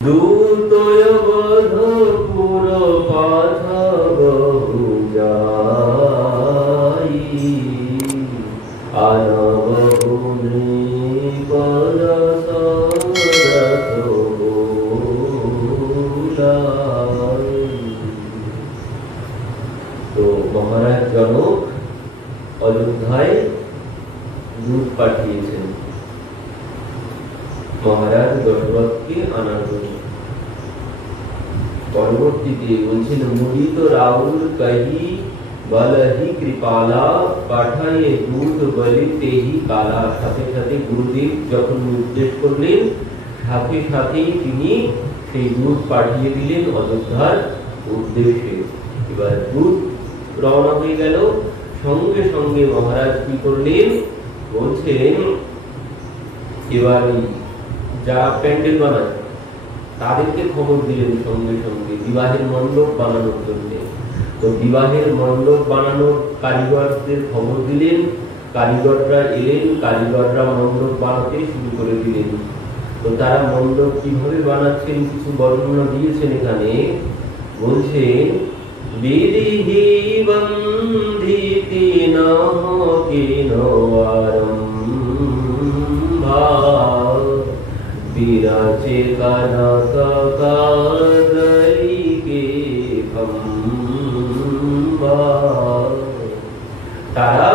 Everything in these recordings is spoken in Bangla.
दूतोय बधपुर पाथ बहु जाई आनव नृपद सरथ बोलाई। तो महाराज जनक अयोध्याय दूत पाठिয়েছেন महाराज दशरथকে আনার জন্য। পরবর্তীতে বলছেন মুদিত রাহুল কহি বলহি কৃপালা পাঠায়ে দূত বলিতে হি কালা। সাথে সাথে গুরুদেব যখন নির্দেশ করলেন সাথে সাথেই তিনি সেই দূত পাঠিয়ে দিলেন অযোধ্যার উদ্দেশ্যে। এবার দূত রওনা হয়ে গেল। সঙ্গে সঙ্গে মহারাজ কি করলেন বলছেন এবার যারা প্যান্ডেল বানায় তাদেরকে খবর দিলেন সঙ্গে সঙ্গে বিবাহের মণ্ডপ বানানোর জন্য। তো বিবাহের মণ্ডপ বানানোর কারিগরদের খবর দিলেন। কারিগররা এলেন, কারিগররা মণ্ডপ বানাতে শুরু করে দিলেন। তো তারা মণ্ডপ কিভাবে বানাচ্ছেন কিছু বর্ণনা দিয়েছেন এখানে। বলছেন বিরিহি বন্ধিতি নহ কিনওয়ারম্ভা বিরাজে কনক কাদলিকে খম্বা। তারা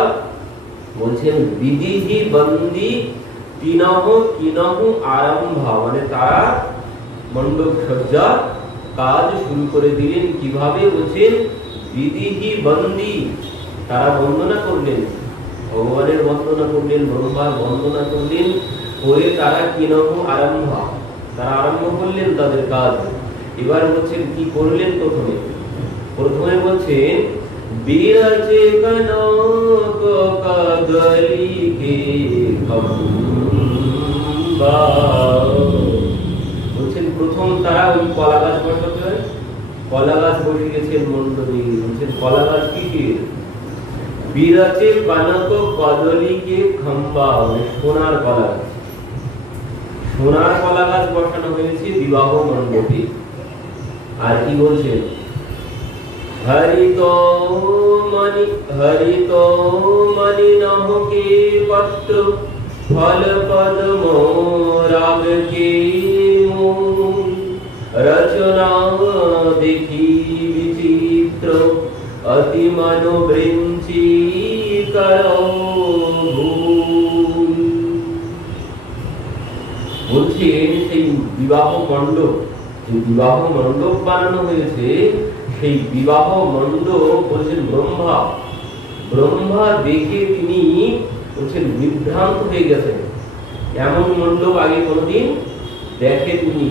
বলছেন বিধিহি বন্দি তিনহ কিনহ আরম্ভা, মানে তারা মণ্ডপ সজ্জা কাজ শুরু করে দিলেন। কিভাবে বলছেন বিধিহি বন্দি, তারা বন্দনা করলেন, ভগবানের বন্দনা করলেন, ব্রহ্মার বন্দনা করলেন, করে তারা কিনহ আরম্ভা, তারা আরম্ভ করলেন তাদের কাজ। এবার বলছেন কি করলেন প্রথমে বলছেন বিরাজে কনক কাদলিকে খম্বা। বলছেন প্রথম তারা ওই কলা গাছ বসাতে হয়, কলা গাছ বসিয়েছেন মণ্ডপে। বলছেন কলা গাছ কি বিরাজে কনক কাদলিকে খম্বা, মানে সোনার কলা গাছ, সোনার কলা গাছ বসানো হয়েছে বিবাহ মণ্ডপে। আর কি বলছেন হরিত মনি নহকে পত্র ফল পদ্ম রাগ কে মূল রচনা দেখি বিচিত্র অতি মনোবৃঞ্চি করো ভুল। বলছেন সেই বিবাহ মণ্ডপ, যে বিবাহ মণ্ডপ বানানো হয়েছে সেই বিবাহ মণ্ডপ বলছেন ব্রহ্মা দেখে তিনি বলছেন বিভ্রান্ত হয়ে গেছেন। এমন মণ্ডপ আগে কোনোদিন দেখেননি।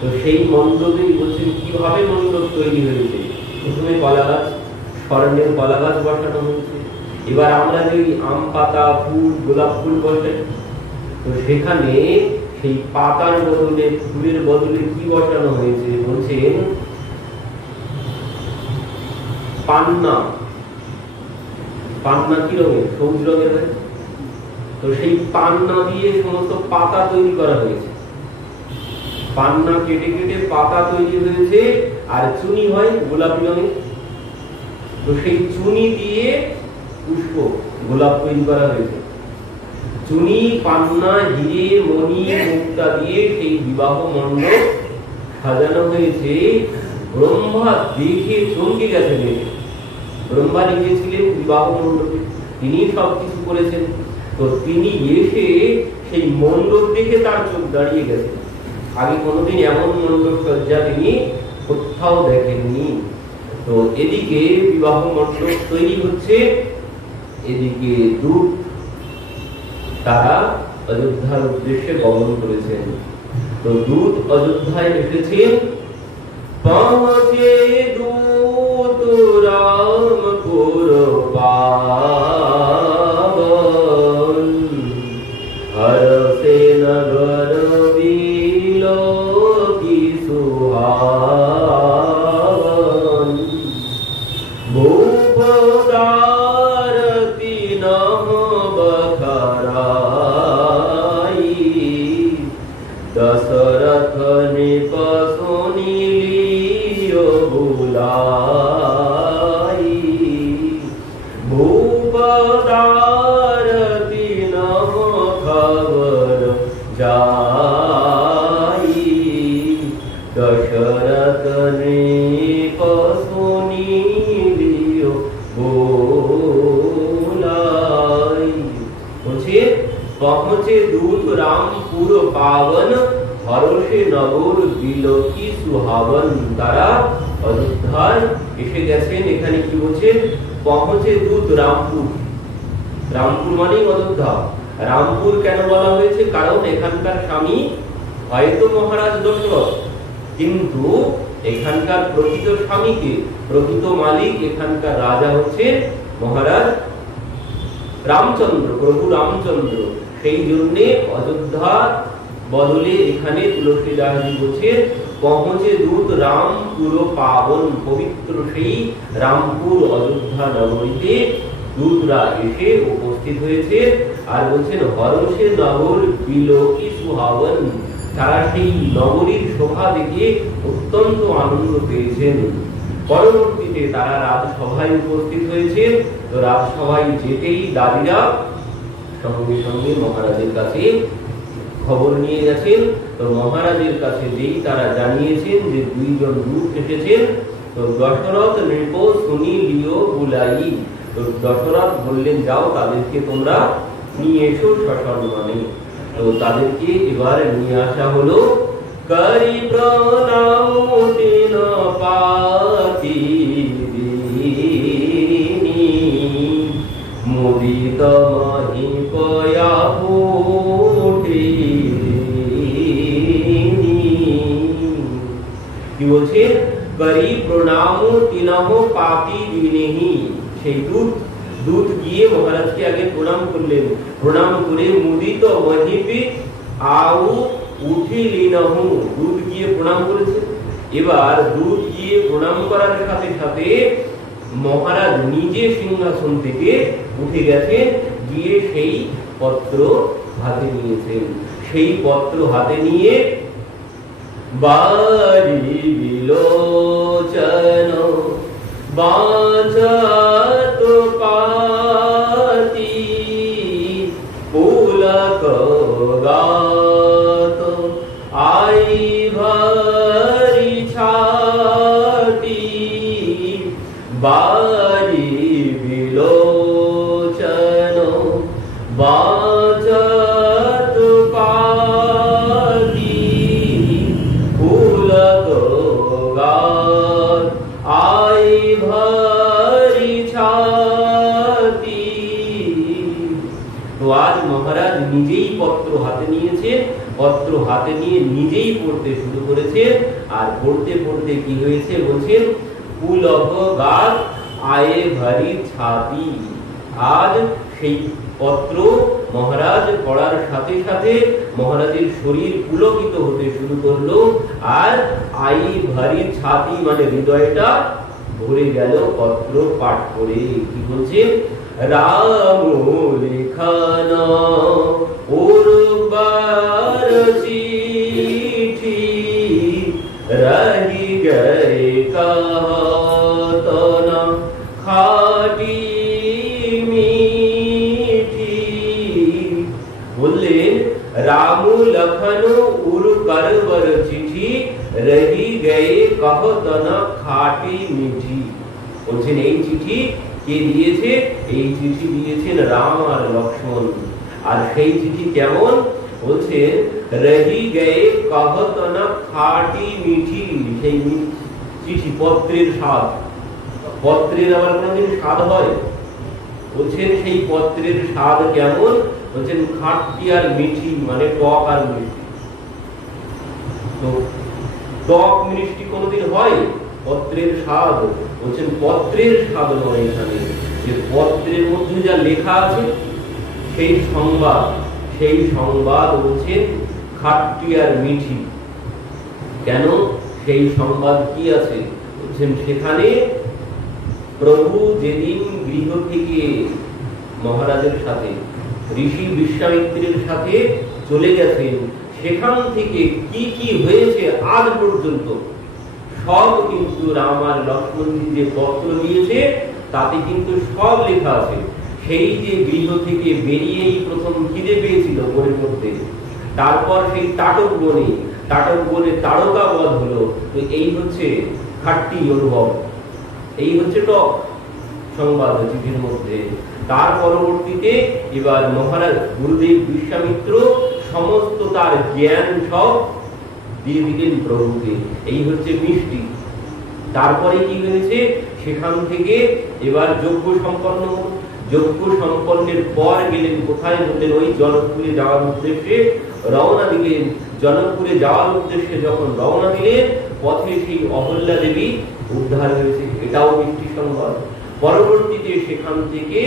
তো সেই মণ্ডপে বলছেন কিভাবে মণ্ডপ তৈরি হয়েছে। প্রথমে কলা গাছ, স্বর্ণের কলা গাছ বসানো হয়েছে। এবার আমরা যে আম পাতা ফুল গোলাপ ফুল বসাই, তো সেখানে সেই পাতার বদলে ফুলের বদলে কি বসানো হয়েছে বলছেন পান্না। পান্না কি রঙের? সবুজ রঙের হয়। তো সেই পান্না দিয়ে সমস্ত পাতা তৈরি করা হয়েছে। পান্না কেটে কেটে পাতা তৈরি হয়েছে। আর চুনি হয় গোলাপি রঙের। তো সেই চুনি দিয়ে পুষ্প গোলাপ তৈরি করা হয়েছে। চুনি পান্না হিরে মণি মুক্তা দিয়ে সেই বিবাহ মণ্ডপ সাজানো হয়েছে। ব্রহ্মা দেখে চমকে গেছেন। ব্রহ্মা লিখেছিলেন বিবাহ মণ্ডপে, তিনি সবকিছু করেছেন। তো তিনি এসে সেই মণ্ডপ দেখে তার চোখ দাঁড়িয়ে গেছেন। আগে কোনোদিন এমন মণ্ডপ সজ্জা তিনি কোথাও দেখেননি। তো এদিকে বিবাহ মণ্ডপ তৈরি হচ্ছে, এদিকে দূত তারা অযোধ্যার উদ্দেশ্যে গমন করেছেন। তো দূত অযোধ্যায় এসেছেন। পৌঁছে দূত রামপুর পাবন হরসে নগর বিলোকি সুহাবন ভূপদারতি নহ বখরাই দশরথ নিপা সুনীলিও बोलाई। বলছে पहुँचे दूत रामपुर पावन हर्षे नगर बिलोकी सुहावन। তারা অযোধ্যায় এসে গেছেন। এখানে কি বলছে? পৌঁছে দূত রামপুর। রামপুর মানেই অযোধ্যা। রামপুর কেন বলা হয়েছে? কারণ এখানকার স্বামী হয়তো মহারাজ দশরথ, কিন্তু এখানকার প্রকৃত স্বামীকে, প্রকৃত মালিক, এখানকার রাজা হচ্ছে মহারাজ রামচন্দ্র, প্রভু রামচন্দ্র। সেই জন্য অযোধ্যা বদলে এখানে তুলসীদাসজি বলছে পৌঁছে দূত রামপুর পাবন। পবিত্র সেই রামপুর অযোধ্যা নগরীতে দূতরা এসে উপস্থিত হয়েছে। আর বলছেন হর্ষে নগর বিলোকি সুহাবন। তারা সেই নগরীর শোভা দেখে অত্যন্ত আনন্দ পেয়েছেন। পরবর্তীতে তারা রাজসভায় উপস্থিত হয়েছে। তো রাজসভায় যেতেই দাদিরা সঙ্গে সঙ্গে মহারাজের কাছে খবর নিয়ে গেছেন। তো মহারাজের কাছে যেই তারা জানিয়েছেন যে দুইজন দূত এসেছেন, তো দশরথ নৃপ সুনীলিও বুলাই। তো দশরথ বললেন যাও তাদেরকে তোমরা নিয়ে এসো সসম্মানে। তো তাদেরকে এবার নিয়ে আসা হলো। করি প্রণাম তিন পাতি মুদিত মহিপয়া পুঠি। কি বলছে? করি প্রণাম তিনহ পাতি দিনেহি। সেই দূত গিয়ে মহারাজকে আগে প্রণাম করলেন। প্রণাম করে মুদিত মহিপি আউ উঠিলিনহু। দূত গিয়ে প্রণাম করেছে। এবার দূত গিয়ে প্রণাম করার সাথে সাথে মহারাজ নিজে সিংহাসন থেকে উঠে গেছেন, গিয়ে সেই পত্র হাতে নিয়েছেন। সেই পত্র হাতে নিয়ে বারি বিলোচন বাঁচত পাতি পুলক গাত আই ভরি ছাতি। বারি বিলোচন বাঁচত পাতি পুলক গাত আই ভরি ছাতি। তো আজ মহারাজ নিজেই পত্র হাতে নিয়েছেন। পত্র হাতে নিয়ে নিজেই পড়তে শুরু করেছেন। আর পড়তে পড়তে কি হয়েছে বলছেন পুলক গাত আয়ে ভরি ছাতি। আজ সেই পত্র মহারাজ পড়ার সাথে সাথে মহারাজের শরীর পুলকিত হতে শুরু করলো। আর আই ভরি ছাতি মানে হৃদয়টা ভরে গেল পত্র পাঠ করে। কি বলছেন? রাম লেখানা উর্বার চিঠি রহি গয়ে कहतना খাটি মিঠি। বললেন রাম লখন উর করবর চিঠি রহি গয়ে कहतना খাটি মিঠি। বলছেন এই চিঠি কে দিয়েছে? এই চিঠি দিয়েছেন রাম আর লক্ষ্মণ। আর সেই চিঠি কেমন? বলছেন রহি গয়ে कहतना খাটি মিঠি। সেই চিঠি পত্রের স্বাদ, পত্রের আবার কোনদিন স্বাদ হয়? বলছেন সেই পত্রের স্বাদ কেমন? বলছেন খাটি আর মিঠি মানে টক আর মিষ্টি। তো টক মিষ্টি কোনদিন হয়? পত্রের স্বাদ। বলছেন পত্রের স্বাদ নয়, এখানে যে পত্রের মধ্যে যা লেখা আছে সেই সংবাদ, সেই সংবাদ বলছেন খাটি আর মিঠি। কেন? সেই সংবাদ কি আছে? বলছেন সেখানে প্রভু যেদিন গৃহ থেকে মহারাজের সাথে ঋষি বিশ্বামিত্রের সাথে চলে গেছেন, সেখান থেকে কি কি হয়েছে আজ পর্যন্ত সব কিন্তু রাম আর লক্ষ্মণজি যে পত্র দিয়েছে তাতে কিন্তু সব লেখা আছে। সেই যে গৃহ থেকে বেরিয়েই প্রথম খিদে পেয়েছিল বনের মধ্যে, তারপর সেই তাটক বনে তারকা বধ হলো, তো এই হচ্ছে খাট্টি অনুভব, এই হচ্ছে টক সংবাদ চিঠির মধ্যে। তার পরবর্তীতে এবার মহারাজ গুরুদেব বিশ্বামিত্র সমস্ত তার জ্ঞান সব দিয়ে দিলেন প্রভুকে, এই হচ্ছে মিষ্টি। তারপরে কি হয়েছে, সেখান থেকে এবার যজ্ঞ সম্পন্নের পর গেলেন কোথায়, বললেন ওই জনকপুরে যাওয়ার উদ্দেশ্যে রওনা দিলেন। জনকপুরে যাওয়ার উদ্দেশ্যে যখন রওনা দিলেন, পথে সেই অহল্যা দেবী উদ্ধার হয়েছে, এটাও মিষ্টি সংবাদ। পরবর্তীতে সেখান থেকে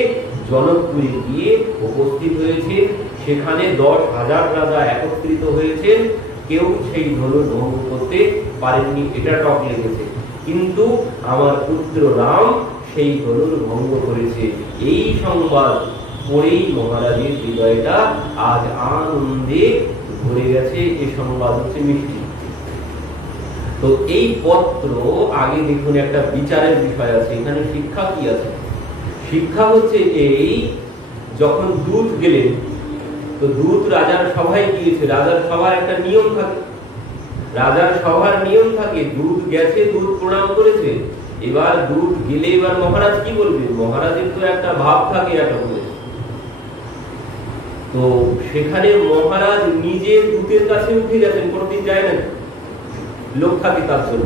জনকপুরে গিয়ে উপস্থিত হয়েছে, সেখানে 10,000 রাজা একত্রিত হয়েছেন, কেউ সেই ধনু ভঙ্গ করতে পারেননি, এটা টক লেগেছে। কিন্তু আমার পুত্র রাম সেই ধনুর ভঙ্গ করেছে, এই সংবাদ পড়েই মহারাজের হৃদয়টা আজ আনন্দে ভরে গেছে। এই সংবাদ হচ্ছে মিষ্টি। তো এই পত্র আগে দেখুন একটা বিচারের বিষয় আছে, এখানে শিক্ষা কি আছে? শিক্ষা হচ্ছে এই, যখন দূত গেলেন, তো দূত রাজার সভায় গিয়েছে, রাজার সভার একটা নিয়ম থাকে, রাজার সভার নিয়ম থাকে, দূত গেছে, দূত প্রণাম করেছে, এবার দূত গেলে এবার মহারাজ কি বলবে? মহারাজের তো একটা ভাব থাকে, একটা বলে। তো সেখানে মহারাজ নিজে দূতের কাছে উঠে গেছেন, কোনদিন যায় না, লোক থাকে তার জন্য,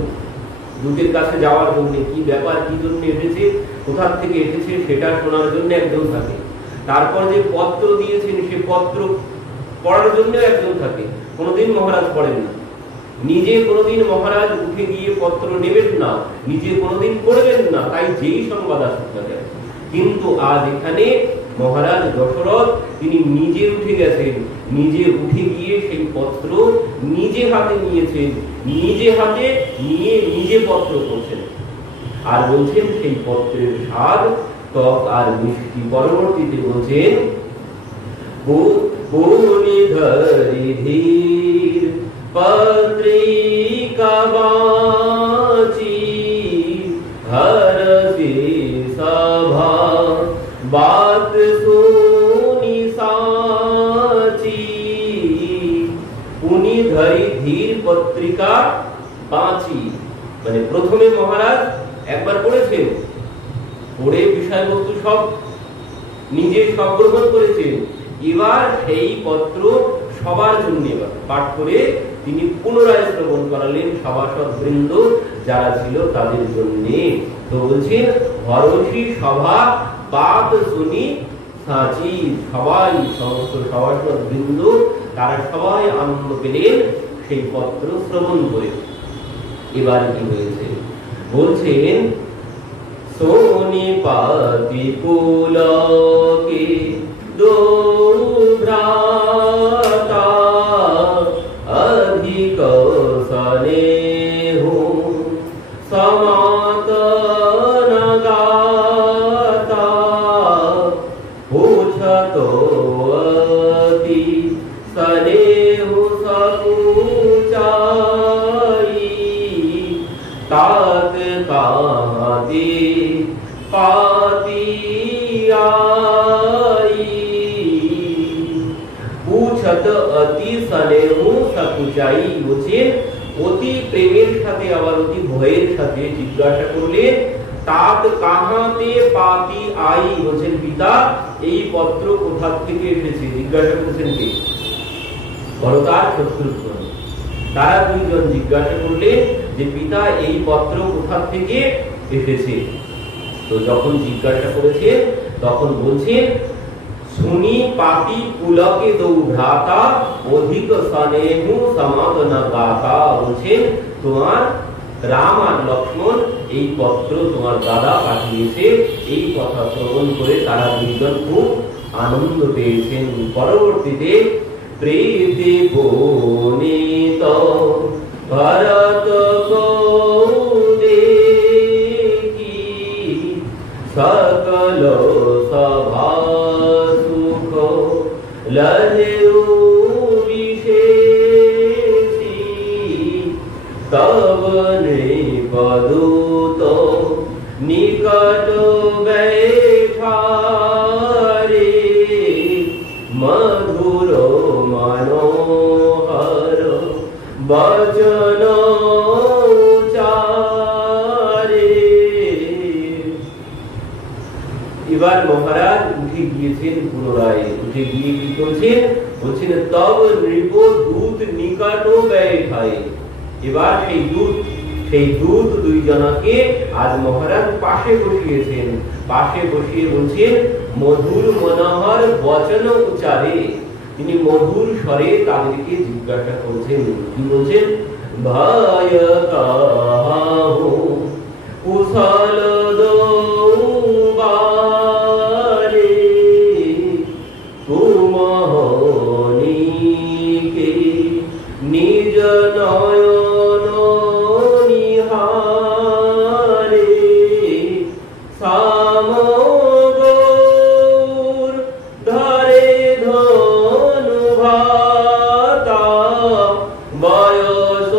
দূতের কাছে যাওয়ার জন্য, কি ব্যাপার, কি জন্য এসেছে, কোথা থেকে এসেছে সেটা শোনার জন্য একজন থাকে। তারপর যে পত্র দিয়েছেন সে পত্র পড়ার জন্য একজন থাকে। কোনোদিন মহারাজ পড়েন না, নিজে কোনোদিন মহারাজ উঠে গিয়ে পত্র নেবেন না, নিজে কোনোদিন পড়বেন না, তাই যেই সংবাদ আসুক না কেন। কিন্তু আজ এখানে মহারাজ দশরথ তিনি নিজে উঠে গেছেন, নিজে উঠে গিয়ে সেই পত্র নিজে হাতে নিয়েছেন, নিজে হাতে নিয়ে নিজে পত্র করছেন, আর বলছেন সেই পত্রের স্বাদ টক আর মিষ্টি। পরবর্তীতে বলছেন ধীর পত্রিকা বাচি হরতি সভা বাত শুনি সাচি। উনি ধরি ধীর পত্রিকা বাঁচি, মানে প্রথমে মহারাজ একবার পড়েছেন, পড়ে বিষয়বস্তু সব নিজে সব গ্রহণ করেছেন, এবার সেই পত্র সবার জন্য এবার পাঠ করে তিনি পুনরায় শ্রবণ করালেন সভাসদ বৃন্দ যারা ছিল তাদের জন্য। তো বলছেন হরষি সভা বাত শুনি সাচি, সবাই সমস্ত সভাসদ বৃন্দ তারা সবাই আনন্দ পেলেন সেই পত্র শ্রবণ করে। এবার কি হয়েছে বলছেন, সোনি পাতি পুলকে দো ভ্রাতা অধিক স্নেহ সমাতন গাতা পুছত অতি স্নেহ সকুচাই तात कादे पाती आई पूछत अति स्नेह सकुचाई। বলছেন অতি প্রেমের সাথে আবার অতি ভয়ের সাথে জিজ্ঞাসা করলেন, तात কাহাতে পাতি আই। বলছেন পিতা এই পত্র কোথা থেকে এসেছে? জিজ্ঞাসা করছেন কে? ভরতার শত্রুঘ্ন। তারা দুইজন জিজ্ঞাসা করলেন যে পিতা এই পত্র কোথা থেকে এসেছে? তো যখন জিজ্ঞাসা করেছেন তখন বলছেন, শুনি পাতি পুলকে দৌ ভ্রাতা অধিক স্নেহ সমাদন গাতা। বলছেন তোমার রাম আর লক্ষ্মণ এই পত্র তোমার দাদা পাঠিয়েছে, এই কথা শ্রবণ করে তারা দুইজন খুব আনন্দ পেয়েছেন। পরবর্তীতে প্রীতি পুনিত ভরত দেখি সকল সভা সুখ লহেরু বিশেষী তব নিপদূত নিকট बैठारे मधुर मनोहर बचन গিয়েছেন পুনরায়। উঠে গিয়ে কি করছেন? বলছেন তব নৃপ দূত নিকট ব্যয়। এবার সেই দূত দুইজনকে আজ মহারাজ পাশে বসিয়েছেন। পাশে বসিয়ে বলছেন মধুর মনোহর বচন উচ্চারে। তিনি মধুর স্বরে তাদেরকে জিজ্ঞাসা করছেন। কি বলছেন? ভয় কাহু কুশল দৌবারে তুমহনিকে নিজ নয়ন নিহারে সামগৌর ধরে ধনু ভাতা বয়স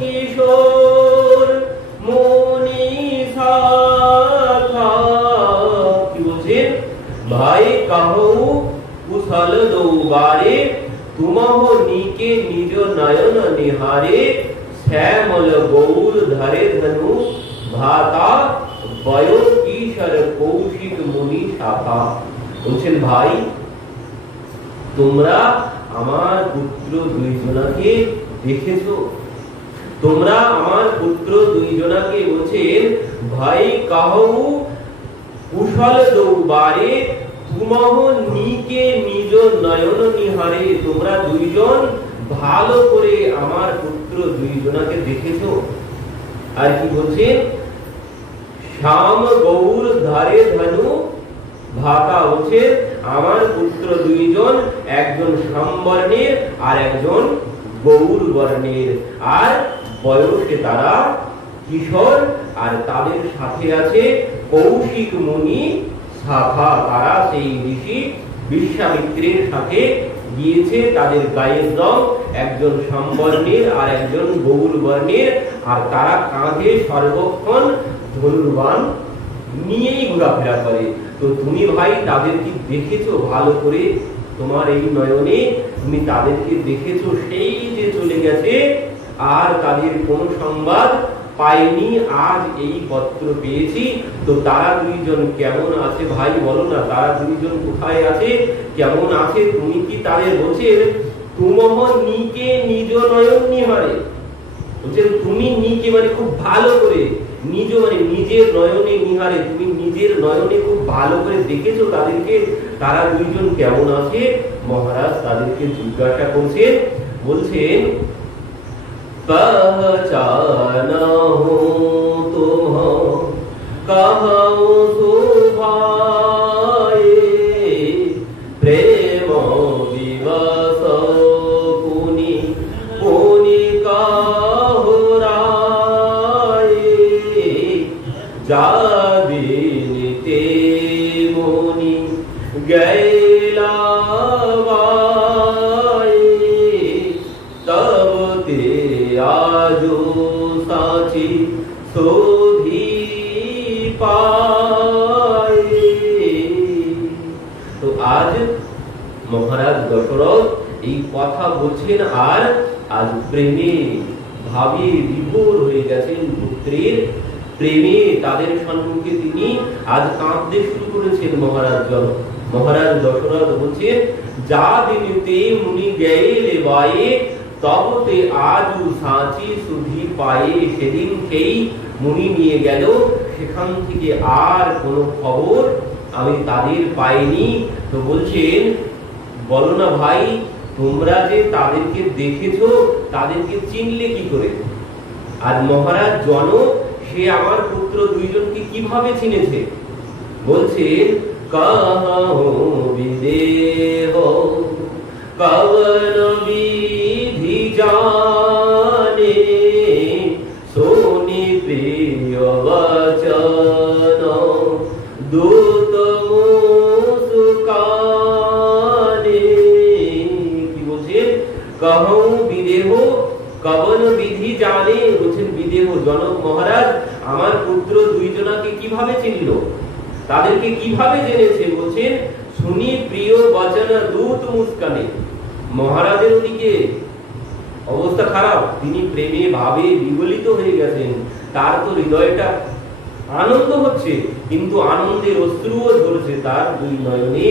কিশোর মুনি শাখা। কি বলছেন? ভাই কাহু কুশল দৌবারে তুমহ নিকে নিজ নয়ন নিহারে শ্যামল গৌর ধরে ধনু ভাতা বয়স কিশোর কৌশিক মুনি শাখা। বলছেন ভাই তোমরা আমার পুত্র দুইজনাকে দেখেছো? তোমরা আমার পুত্র দুইজনাকে বলছেন ভাই কাহু কুশল দৌবারে তুমহ নিকে নিজ নয়ন নিহারে। তোমরা দুইজন ভালো করে আমার পুত্র দুইজনাকে দেখেছো। আর কি বলছেন? শ্যাম গৌর ধারে ধনু ভাতা। হচ্ছে আমার পুত্র দুইজন, একজন শ্যাম বর্ণের আর একজন গৌর বর্ণের, আর বয়সে তারা কিশোর, আর তাদের সাথে আছে কৌশিক মুনি শাখা। তারা সেই ঋষি বিশ্বামিত্রের সাথে গিয়েছে। তাদের গায়ের রং একজন শ্যাম বর্ণের আর একজন গৌর বর্ণের, আর তারা কাঁধে সর্বক্ষণ ধনুর্বাণ নিয়েই ঘোরাফেরা করে। তো তুমি ভাই তাদেরকে দেখেছো ভালো করে? তোমার এই নয়নে তুমি তাদেরকে দেখেছো? সেই যে চলে গেছে আর তাদের কোনো সংবাদ পাইনি, আজ এই পত্র পেয়েছি। তো তারা দুইজন কেমন আছে ভাই বলো না? তারা দুইজন কোথায় আছে, কেমন আছে? তুমি কি তাদের বলছে তুমহ নিকে নিজ নয়ন নিহারে। বলছে তুমি নিকে মানে খুব ভালো করে, নিজ মানে নিজের নয়নে নিহারে, তুমি নিজের নয়নে খুব ভালো করে দেখেছো তাদেরকে? তারা দুইজন কেমন আছে? মহারাজ তাদেরকে জিজ্ঞাসা করছেন। বলছেন पहचाना हो तुम कहो सुभाए प्रेम विवश पुनि पुनि काहु राए जाबिनिते मुनि गैला आजो साची सोधी पाए। तो आज মহারাজ দশরথ এই কথা বলছেন, আর আজ প্রেমে ভাবে বিভোর হয়ে গেছেন। পুত্রের প্রেমে তাদের সম্মুখে তিনি আজ কাঁদতে শুরু করেছেন। মহারাজ দশরথ বলছেন যা দিনতে মুনি গেলে বায়ে তবতে আজু সাঁচি সুধি পায়ে। সেদিন সেই মুনি নিয়ে গেল, সেখান থেকে আর কোনো খবর আমি তাদের পাইনি। তো বলছেন বলো না ভাই তোমরা যে তাদেরকে দেখেছো তাদেরকে চিনলে কি করে? আর মহারাজ জনক সে আমার পুত্র দুইজনকে কিভাবে চিনেছে? বলছেন কাহো বিদেহ কবন বিধি জানে সোনি প্রিয় বচন দূত মুস্কানে। কি বলছেন? কাহো বিদেহ কবন বিধি জানে। বলছেন বিদেহ জনক মহারাজ আমার পুত্র দুইজনাকে কিভাবে চিনল, তাদেরকে কিভাবে জেনেছে? বলছেন শুনি প্রিয় বচন দূত মুস্কানে। মহারাজের দিকে অবস্থা খারাপ, তিনি প্রেমে ভাবে বিগলিত হয়ে গেছেন। তার তো হৃদয়টা আনন্দ হচ্ছে, কিন্তু আনন্দের অশ্রুও ঝরছে তার দুই নয়নে।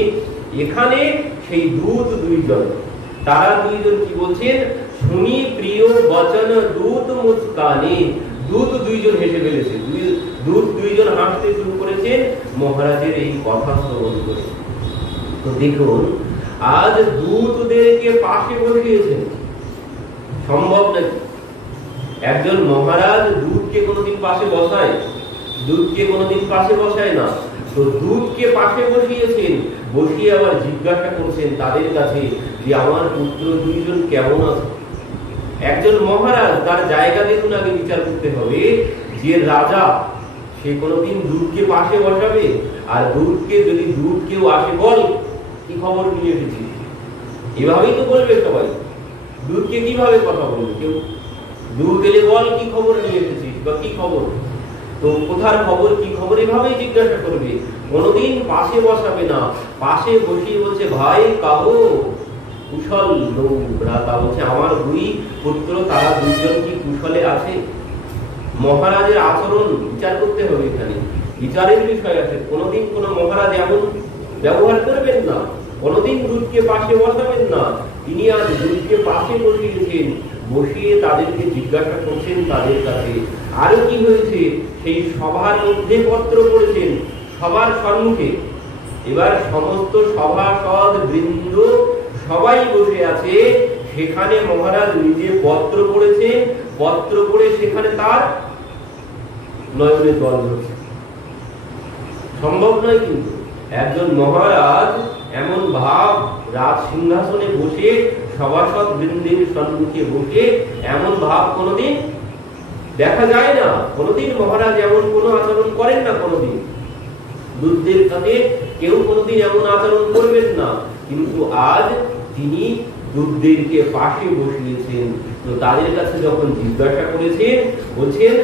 এখানে সেই দূত দুইজন, তারা দুইজন কি বলছেন, শুনি প্রিয় বচন দূত মুস্কানে। দূত দুইজন হেসে ফেলেছে, দূত দুইজন হাসতে শুরু করেছেন মহারাজের এই কথা শ্রবণ করে। তো দেখুন, আজ দূতদেরকে পাশে বসিয়েছেন, সম্ভব নাকি? একজন মহারাজ দূতকে কোনোদিন পাশে বসায়? দূতকে কোনোদিন পাশে বসায় না। তো দূতকে পাশে বসিয়েছেন, বসিয়ে আবার জিজ্ঞাসা করছেন তাদের কাছে যে আমার পুত্র দুইজন কেমন আছে। একজন মহারাজ, তার জায়গা দেখুন, আগে বিচার করতে হবে। যে রাজা, সে কোনোদিন দূতকে পাশে বসাবে? আর দূতকে যদি দূত কেউ আসে, বল কি খবর নিয়ে এসেছিস, এভাবেই তো বলবে সবাই। দূতকে কিভাবে কথা বলবে কেউ? দূত এলে বল কি খবর নিয়ে এসেছিস বা কি খবর, তো কোথার খবর কি খবর, এভাবেই জিজ্ঞাসা করবে। কোনোদিন পাশে বসাবে না। পাশে বসিয়ে বলছে, ভাই কাহো কুশল ভ্রাতা, বলছে আমার দুই পুত্র, তারা দুইজন কি কুশলে আছে? মহারাজের আচরণ বিচার করতে হবে, এখানে বিচারের বিষয় আছে। কোনোদিন কোন মহারাজ এমন ব্যবহার করবেন না, কোনোদিন দূতকে পাশে বসাবেন না। তিনি আজ দূতকে পাশে বসিয়েছেন, বসিয়ে তাদেরকে জিজ্ঞাসা করছেন তাদের কাছে আরো কি হয়েছে। সেই সভার মধ্যে পত্র করেছেন, সবার সম্মুখে। এবার সমস্ত সভাসদ বৃন্দ সবাই বসে আছে, সেখানে মহারাজ নিজে পত্র পড়েছেন। পত্র পড়ে সেখানে তার নয়নে জল ঝরছে। সম্ভব নয় কিন্তু একজন মহারাজ এমন ভাব, রাজ সিংহাসনে বসে সভাসদ বৃন্দের সম্মুখে বসে এমন ভাব কোনোদিন দেখা যায় না। কোনোদিন মহারাজ এমন কোন আচরণ করেন না, কোনোদিন দূতদের সাথে কেউ কোনোদিন এমন আচরণ করবেন না। কিন্তু আজ তিনি দূতদেরকে পাশে বসিয়েছেন। তো তাদের কাছে যখন জিজ্ঞাসা করেছেন, বলছেন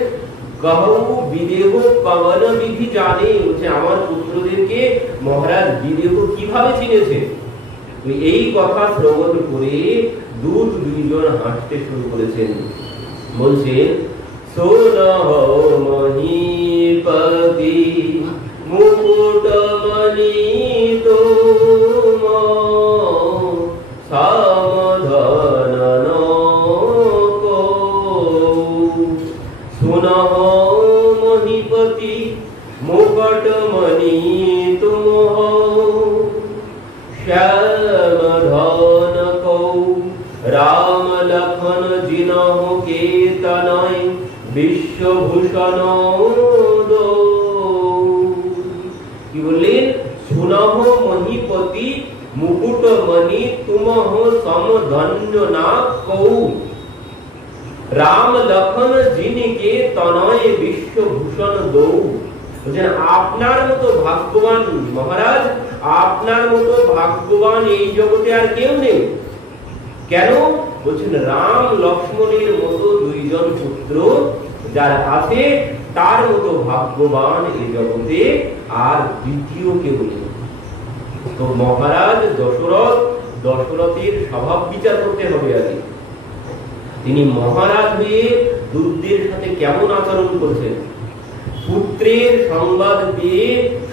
কহু বিদেহ কবন বিধি জানে, বলছে আমার পুত্রদেরকে মহারাজ বিদেহ কিভাবে চিনেছেন। এই কথা শ্রবণ করে দূত দুইজন হাসতে শুরু করেছেন। বলছেন সোনহ মহিপতি মুকুটমণি তোম সামধন কো। সোনহ মহিপতি মুকুটমণি তুম শ্যামধন কো। রাম লক্ষণ জিনহ কে তনয় বিশ্বভূষণ দো। কি বললেন? সুনহ মহিপতি মুকুটমণি তুমহ সমধন্য না কৌ। রাম লক্ষণ জিনকে তনয় বিশ্বভূষণ দৌ। বলছেন আপনার মতো ভাগ্যবান মহারাজ, আপনার মতো ভাগ্যবান এই জগতে আর কেউ নেই। কেন? বলছেন রাম লক্ষ্মণের মতো দুইজন পুত্র যার আছে, তার মতো ভাগ্যবান এই জগতে আর দ্বিতীয় কেউ নেই। তো মহারাজ দশরথের স্বভাব বিচার করতে হবে আগে। তিনি মহারাজ হয়ে দূতদের সাথে কেমন আচরণ করছেন। পুত্রের সংবাদ দিয়ে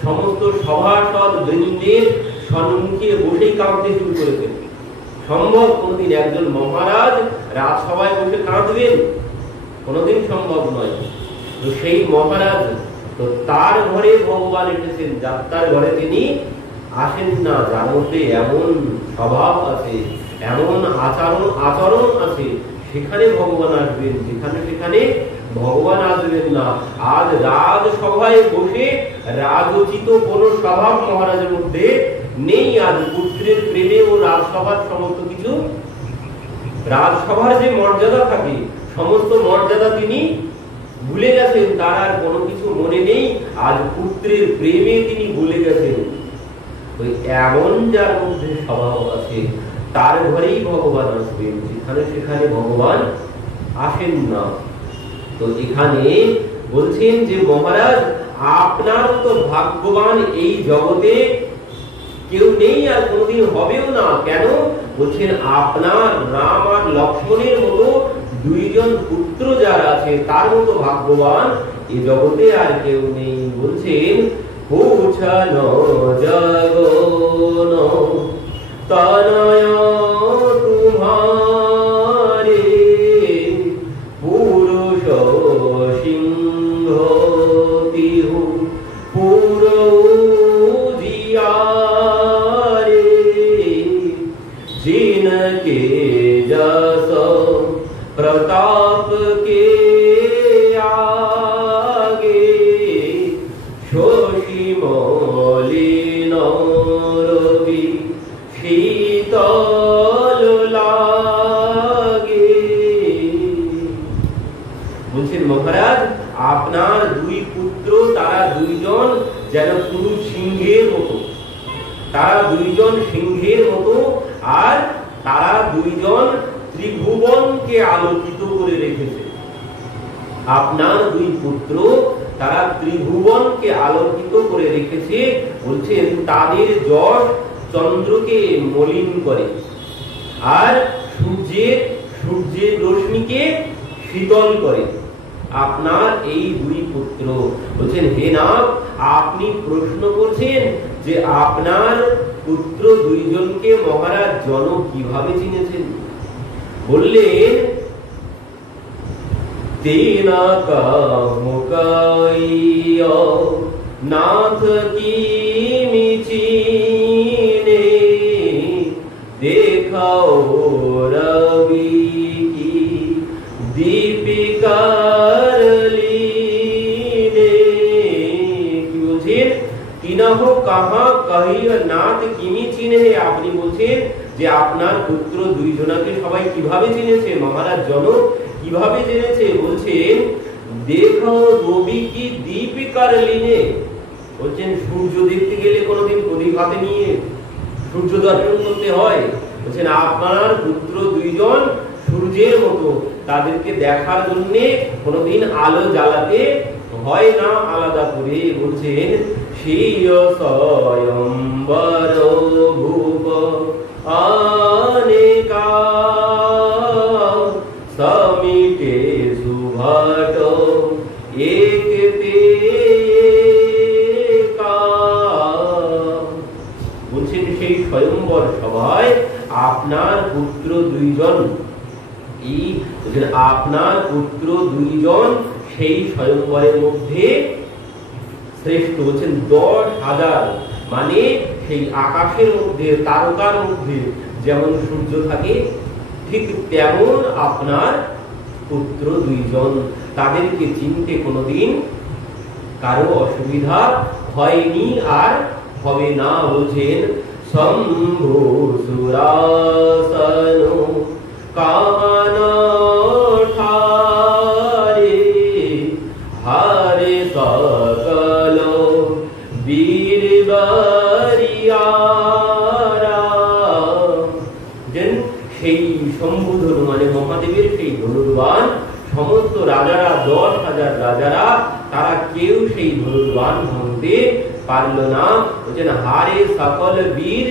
সমস্ত সভাসদ বৃন্দের সম্মুখে বসেই কাঁদতে শুরু করেছেন। সম্ভব কোনদিন একজন মহারাজ রাজসভায় বসে কাঁদবেন? কোনদিন সম্ভব নয়। তো সেই মহারাজ, তো তার ঘরে ভগবান এসেছেন, যাত্রার ঘরে তিনি আসেন না, যার মধ্যে এমন স্বভাব আছে, এমন আচরণ আছে, সেখানে ভগবান আসবেন, যেখানে সেখানে ভগবান আসবেন না। আজ রাজসভায় বসে রাজোচিত কোন স্বভাব মহারাজের মধ্যে নেই। আজ পুত্রের প্রেমে ও রাজসভার সমস্ত কিছু, রাজসভার যে মর্যাদা থাকে, সমস্ত মর্যাদা তিনি ভুলে গেছেন, তার আর কোনো কিছু মনে নেই। আজ পুত্রের প্রেমে তিনি ভুলে গেছেন। ওই এমন যার মধ্যে স্বভাব আছে, তার ঘরেই ভগবান আসবেন, যেখানে সেখানে ভগবান আসেন না। তো এখানে বলছেন যে মহারাজ আপনার তো ভাগ্যবান এই জগতে কেউ নেই, আর কোনদিন হবেও না। কেন? বলছেন আপনার রাম আর লক্ষ্মণের মতো দুইজন পুত্র যারা আছে তার মতো ভাগ্যবান এই জগতে আর কেউ নেই। বলছেন পৌঁছানো জগন তনয় তুমারে পুরুষ সিংহ তিহু পুরুজিয়ারে जिनके जस प्रताप के आगे शोषी मलिन रवि शीतल लागे। বলছেন মহারাজ আপনার দুই পুত্র তারা দুইজন যেন পুরুষ সিংহের মতো, তারা দুইজন সিংহের মতো, আর তারা দুইজন ত্রিভুবনকে আলোকিত করে রেখেছে। আপনার দুই পুত্র তারা ত্রিভুবনকে আলোকিত করে রেখেছে। বলছেন তাদের যশ চন্দ্রকে মলিন করে, আর সূর্যের রশ্মিকে শীতল করে। আপনার এই দুই পুত্র, বলছেন হে নাথ আপনি প্রশ্ন করছেন যে আপনার পুত্র দুইজনকে মহারাজ জনক কিভাবে চিনেছেন? বললেন তেনা কামুকাইয়া নাথ কি মিচিনে দেখাও রবি কি দীপিকার লীনে। কি বলছেন? কিনাহ কাহা কহিয়া নাথ কিমি চিনে। আপনি বলছেন যে আপনার পুত্র দুইজনাকে সবাই কিভাবে চিনেছে? মহারাজ জনক কিভাবে জেনেছে? বলছেন দেখো রবি কি দীপিকার লীনে। বলছেন সূর্য দেখতে গেলে কোনোদিন প্রদীপ হাতে নিয়ে সূর্য দর্শন করতে হয়? বলছেন আপনার পুত্র দুইজন সূর্যের মতো, তাদেরকে দেখার জন্য কোনোদিন আলো জ্বালাতে হয় না আলাদা করে। বলছেন শিয় স্বয়ম্বর ভূপ আনেকা সমিতে সুভট একতে কা। বলছেন সেই স্বয়ম্বর সভায় আপনার পুত্র দুইজন, এই আপনার পুত্র দুইজন সেই স্বয়ম্বরের মধ্যে শ্রেষ্ঠ। বলছেন 10,000, মানে সেই আকাশের মধ্যে তারকার মধ্যে যেমন সূর্য থাকে ঠিক তেমন আপনার পুত্র দুইজন। তাদেরকে চিনতে কোনোদিন কারো অসুবিধা হয়নি আর হবে না। বলছেন শম্ভু সুরাসন কানন ঠারে হারে সকল বীর বারিয়ারা। সেই শম্ভুধনু মানে মহাদেবের সেই ধনুর্বাণ সমস্ত রাজারা 10,000 রাজারা তারা কেউ সেই ধনুর্বাণ ভাঙতে পারল না। বলছেন হারে সকল বীর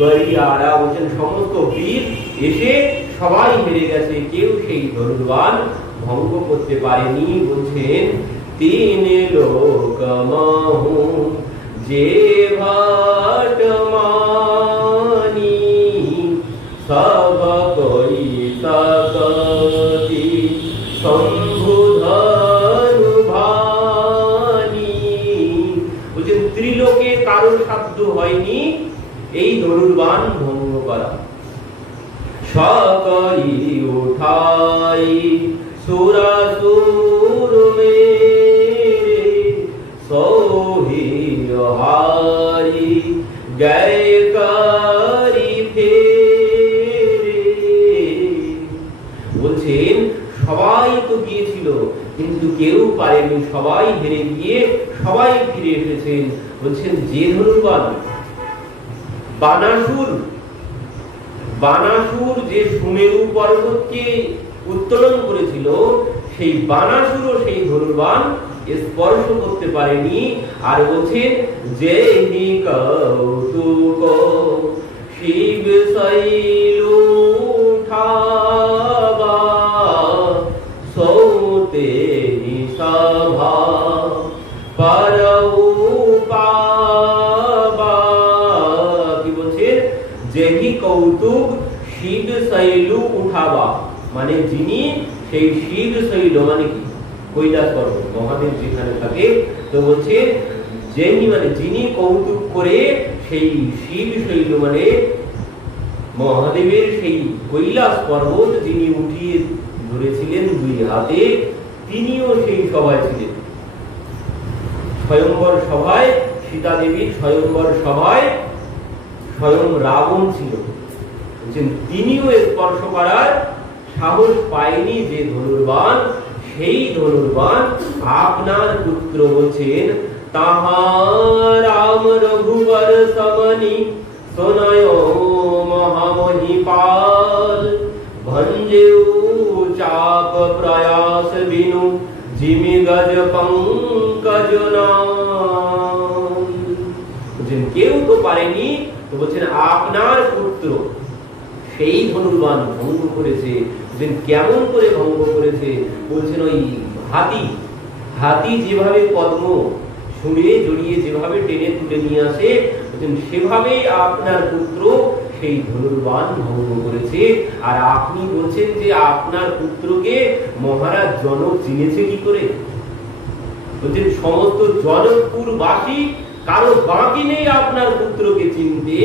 বারিয়ারা। বলছেন সমস্ত বীর এসে সবাই হেরে গেছে, কেউ সেই ধনুর্বাণ ভঙ্গ করতে পারেনি। বলছেন তিন লোক মাহু যে ভাটমানি সব কই সকতি শম্ভুধনু ভানি। বলছেন ত্রিলোকে কারো সাধ্য হয়নি এই ধনুর্বাণ ভঙ্গ করা। সকই উঠাই সুরাসুর মেরে সোহি হারি গায়কারি ফেরে। বলছেন সবাই তো গিয়েছিল কিন্তু কেউ পারেনি, সবাই হেরে গিয়ে সবাই ফিরে এসেছেন। বলছেন যে ধনুর্বাণ বানাসুর যে সুমেরু পর্বতকে উত্তোলন করেছিল, সেই বানাসুরও সেই ধনুর্বাণ স্পর্শ করতে পারেনি। আর বলছেন যে হি কৌতুক শিব শৈল উঠাবা सभा परऊ पावा কি বলছেন যেহি কৌতুক শিব শৈল উঠাবা মানে যিনি সেই শিব শৈল মানে কি কৈলাস পর্বত মহাদেব যেখানে থাকে তো বলছে যেনি মানে যিনি কৌতুক করে সেই শিব শৈল মানে মহাদেবের সেই কৈলাস পর্বত যিনি উঠিয়ে ধরেছিলেন দুই হাতে তিনিও সেই সভায় ছিলেন স্বয়ংবর সভায় সীতা দেবীর স্বয়ংবর সভায় স্বয়ং রাবণ ছিল তিনিও স্পর্শ করার সাহস পায়নি যে ধনুর্বাণ সেই ধনুর্বাণ আপনার পুত্র বলছেন তাহার রাম রঘুবর সমনি সোনয় মহামহিপাল ভঞ্জেউ চাপ প্রয়াস বিনু জিমি গজ পঙ্কজ বলছেন কেউ তো পারেনি তো বলছেন আপনার পুত্র সেই ধনুর্বাণ ভঙ্গ করেছে কেমন করে ভঙ্গ করেছে বলছেন ওই হাতি যেভাবে পদ্ম ছুঁড়ে জড়িয়ে যেভাবে টেনে তুলে নিয়ে আসে সেভাবেই আপনার পুত্র সেই ধনুর্বাণ ভঙ্গ করেছে আর আপনি বলছেন যে আপনার পুত্রকে মহারাজ জনক চিনেছে কি করে বলছেন সমস্ত জনকপুরবাসী কারো বাকি নেই আপনার পুত্রকে চিনতে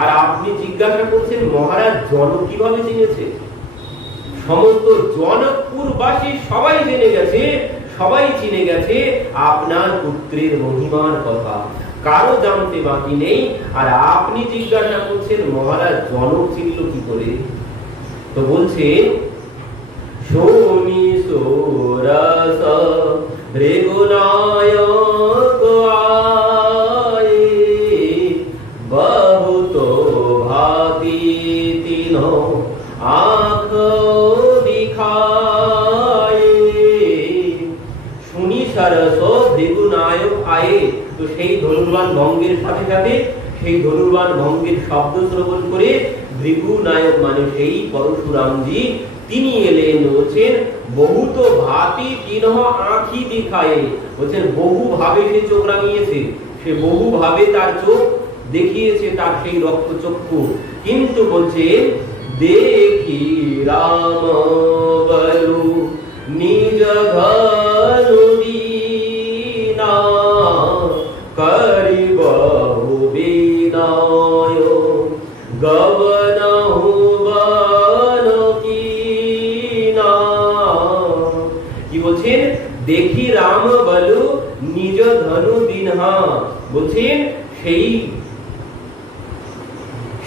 আর আপনি জিজ্ঞাসা করছেন মহারাজ জনক কিভাবে চিনেছে সমস্ত জনকপুরবাসী সবাই জেনে গেছে সবাই চিনে গেছে আপনার পুত্রের মহিমার কথা কারো জানতে বাকি নেই আর আপনি জিজ্ঞাসা করছেন মহারাজ জনক চিনল কি করে তো বলছে সোমি সোরস রেগুনায়ক बहुत भांति तीनों आँख दिखाए শুনি সরস ভৃগুনায়ক আয়ে তো সেই ধনুর্বাণ ভঙ্গের সাথে সাথে সেই ধনুর্বাণ ভঙ্গের শব্দ শ্রবণ করে ভৃগুনায়ক মানে সেই পরশুরামজি তিনি এলেন বলছেন বহুত ভাতি তিনহ আঁখি দিখায়ে বলছেন বহু ভাবে সে চোখ রাঙিয়েছে সে বহু ভাবে তার চোখ দেখিয়েছে তার সেই রক্ত চক্ষু কিন্তু বলছে দেখি রাম বলু নিজ ধনু দীনা করি বহু বিনয় গবনহু বন কিনা কি বলছেন দেখি রাম বলু নিজ ধনু দীনা বলছেন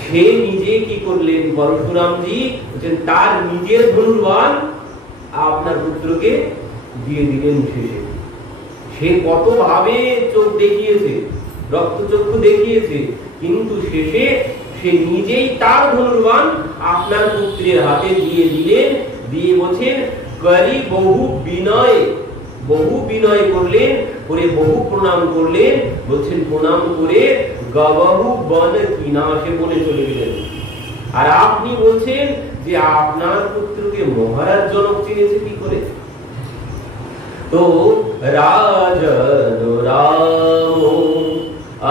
সে নিজে কি করলেন পরশুরামজি তার নিজের ধনুর্বাণ আপনার পুত্রকে দিয়ে দিলেন শেষে সে কত ভাবে চোখ দেখিয়েছে রক্তচক্ষু দেখিয়েছে কিন্তু শেষে সে নিজেই তার ধনুর্বাণ আপনার পুত্রের হাতে দিয়ে দিলেন দিয়ে বলছেন করি বহু বিনয় করলেন করে বহু প্রণাম করলেন বলছেন প্রণাম করে গবহু বন কিনা সে বলে চলে গেলেন আর আপনি বলছেন যে আপনার পুত্রকে মহারাজ জনক চিনেছে কি করে তো রাজন রাম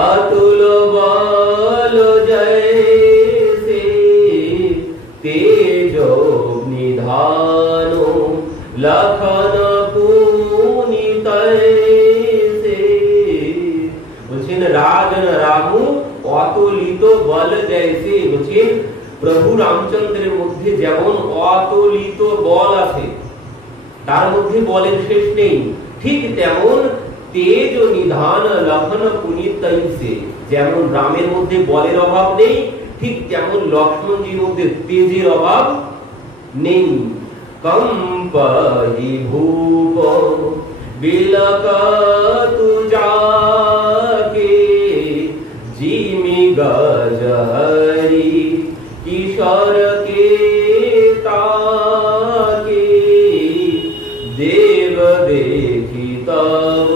অতুল বল জয়সে তেজ নিধান লখন রাজন রামু অতুলিত বল জয়সে বলছেন প্রভু রামচন্দ্রের মধ্যে যেমন অতুলিত বল আছে তার মধ্যে বলের শেষ নেই ঠিক তেমন তেজ ও নিধান লক্ষণ পুনিতৈসে যেমন রামের মধ্যে বলের অভাব নেই ঠিক তেমন লক্ষ্মণজির মধ্যে তেজের অভাব নেই কম্পহি ভূপ বিলকতু যাকে জিমি গজ হরি কিশোর কে তাকে দেব দেখি তব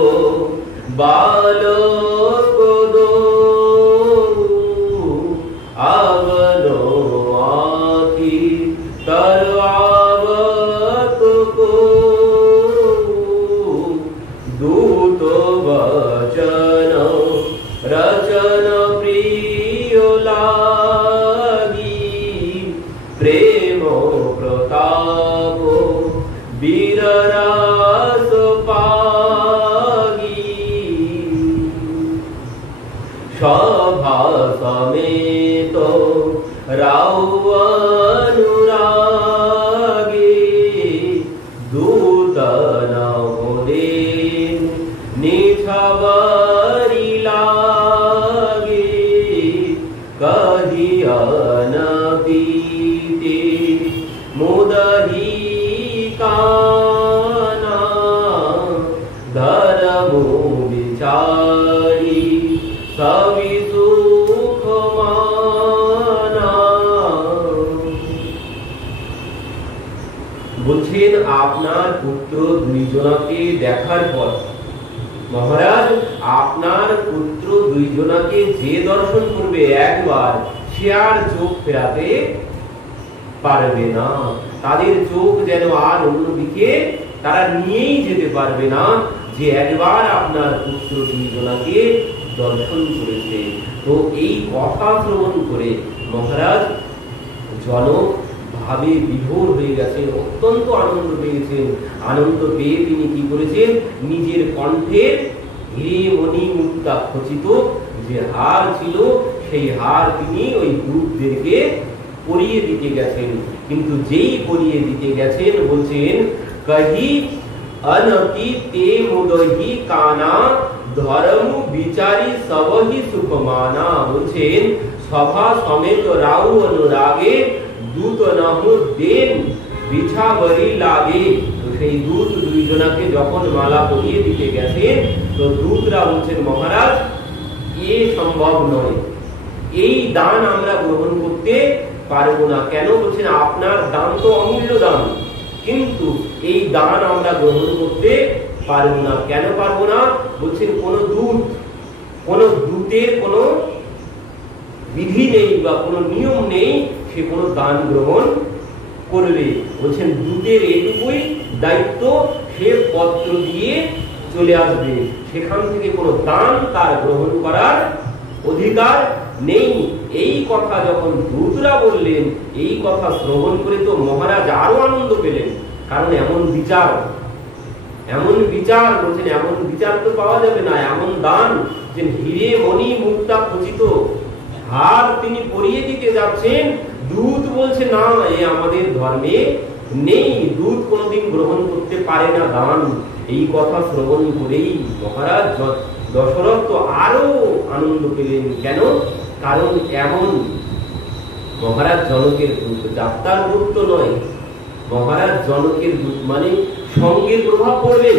বালক দো আবনো আখি তর আবত কো সভা সমেত রাও অনুরাগে দূতন মোদের নিছাবারি লাগে কহিয়ন পীতে মুদহি কানা ধর্ম বিচারি সবি সুখ মানা। বলছেন আপনার পুত্র দুইজনাকে দেখার পর, মহারাজ আপনার পুত্র দুইজনাকে যে দর্শন করবে একবার, সে আর চোখ ফেরাতে পারবে না। তাদের চোখ যেন আর অন্যদিকে তারা নিয়েই যেতে পারবে না, যে একবার আপনার পুত্র দুইজনাকে দর্শন করেছে। তো এই কথা শ্রবণ করে মহারাজ জনক ভাবে বিভোর হয়ে গেছেন, অত্যন্ত আনন্দ পেয়েছেন। আনন্দ পেয়ে তিনি কি করেছেন, নিজের কণ্ঠের হিরে মণি মুক্তা খচিত যে হার ছিল, সেই হার তিনি ওই দূতদেরকে পরিয়ে দিতে গেছেন। কিন্তু যেই পরিয়ে দিতে গেছেন, বলছেন কহি অনতি তে মুদহি কানা ধর্ম বিচারি সবহি সুখমানা। বলছেন সভা সমেত রাউ অনুরাগে দূত নহু দেন বিছাবরি লাগে। তো সেই দূত দুইজনাকে যখন মালা পরিয়ে দিতে গেছেন, তো দূতরা বলছেন মহারাজ এ সম্ভব নয়, এই দান আমরা গ্রহণ করতে পারবো না। কেন? বলছেন আপনার দান তো অমূল্য দান, কিন্তু এই দান আমরা গ্রহণ করতে পারবো না। কেন পারবো না? বলছেন কোন দূতের কোন বিধি নেই বা কোন নিয়ম নেই সে কোন দান গ্রহণ করবে। বলছেন দূতের এটুকুই দায়িত্ব, সে পত্র দিয়ে চলে আসবে, সেখান থেকে কোন দান তার গ্রহণ করার অধিকার নেই। এই কথা যখন দূতরা বললেন, এই কথা শ্রবণ করে তো মহারাজ আরো আনন্দ পেলেন। কারণ এমন বিচার বলছেন, এমন বিচার তো পাওয়া যাবে না। এমন দান যে হিরে মণি মুক্তা খচিত হার তিনি পরিয়ে দিতে যাচ্ছেন, দূত বলছে না, এ আমাদের ধর্মে নেই, দূত কোনদিন গ্রহণ করতে পারে না দান। এই কথা শ্রবণ করেই মহারাজ দশরথ তো আরো আনন্দ পেলেন। কেন? কারণ এমন মহারাজ জনকের দূত, যাত্রার দূত তো নয়, মহারাজ জনকের দূত মানে সঙ্গের প্রভাব পড়বে,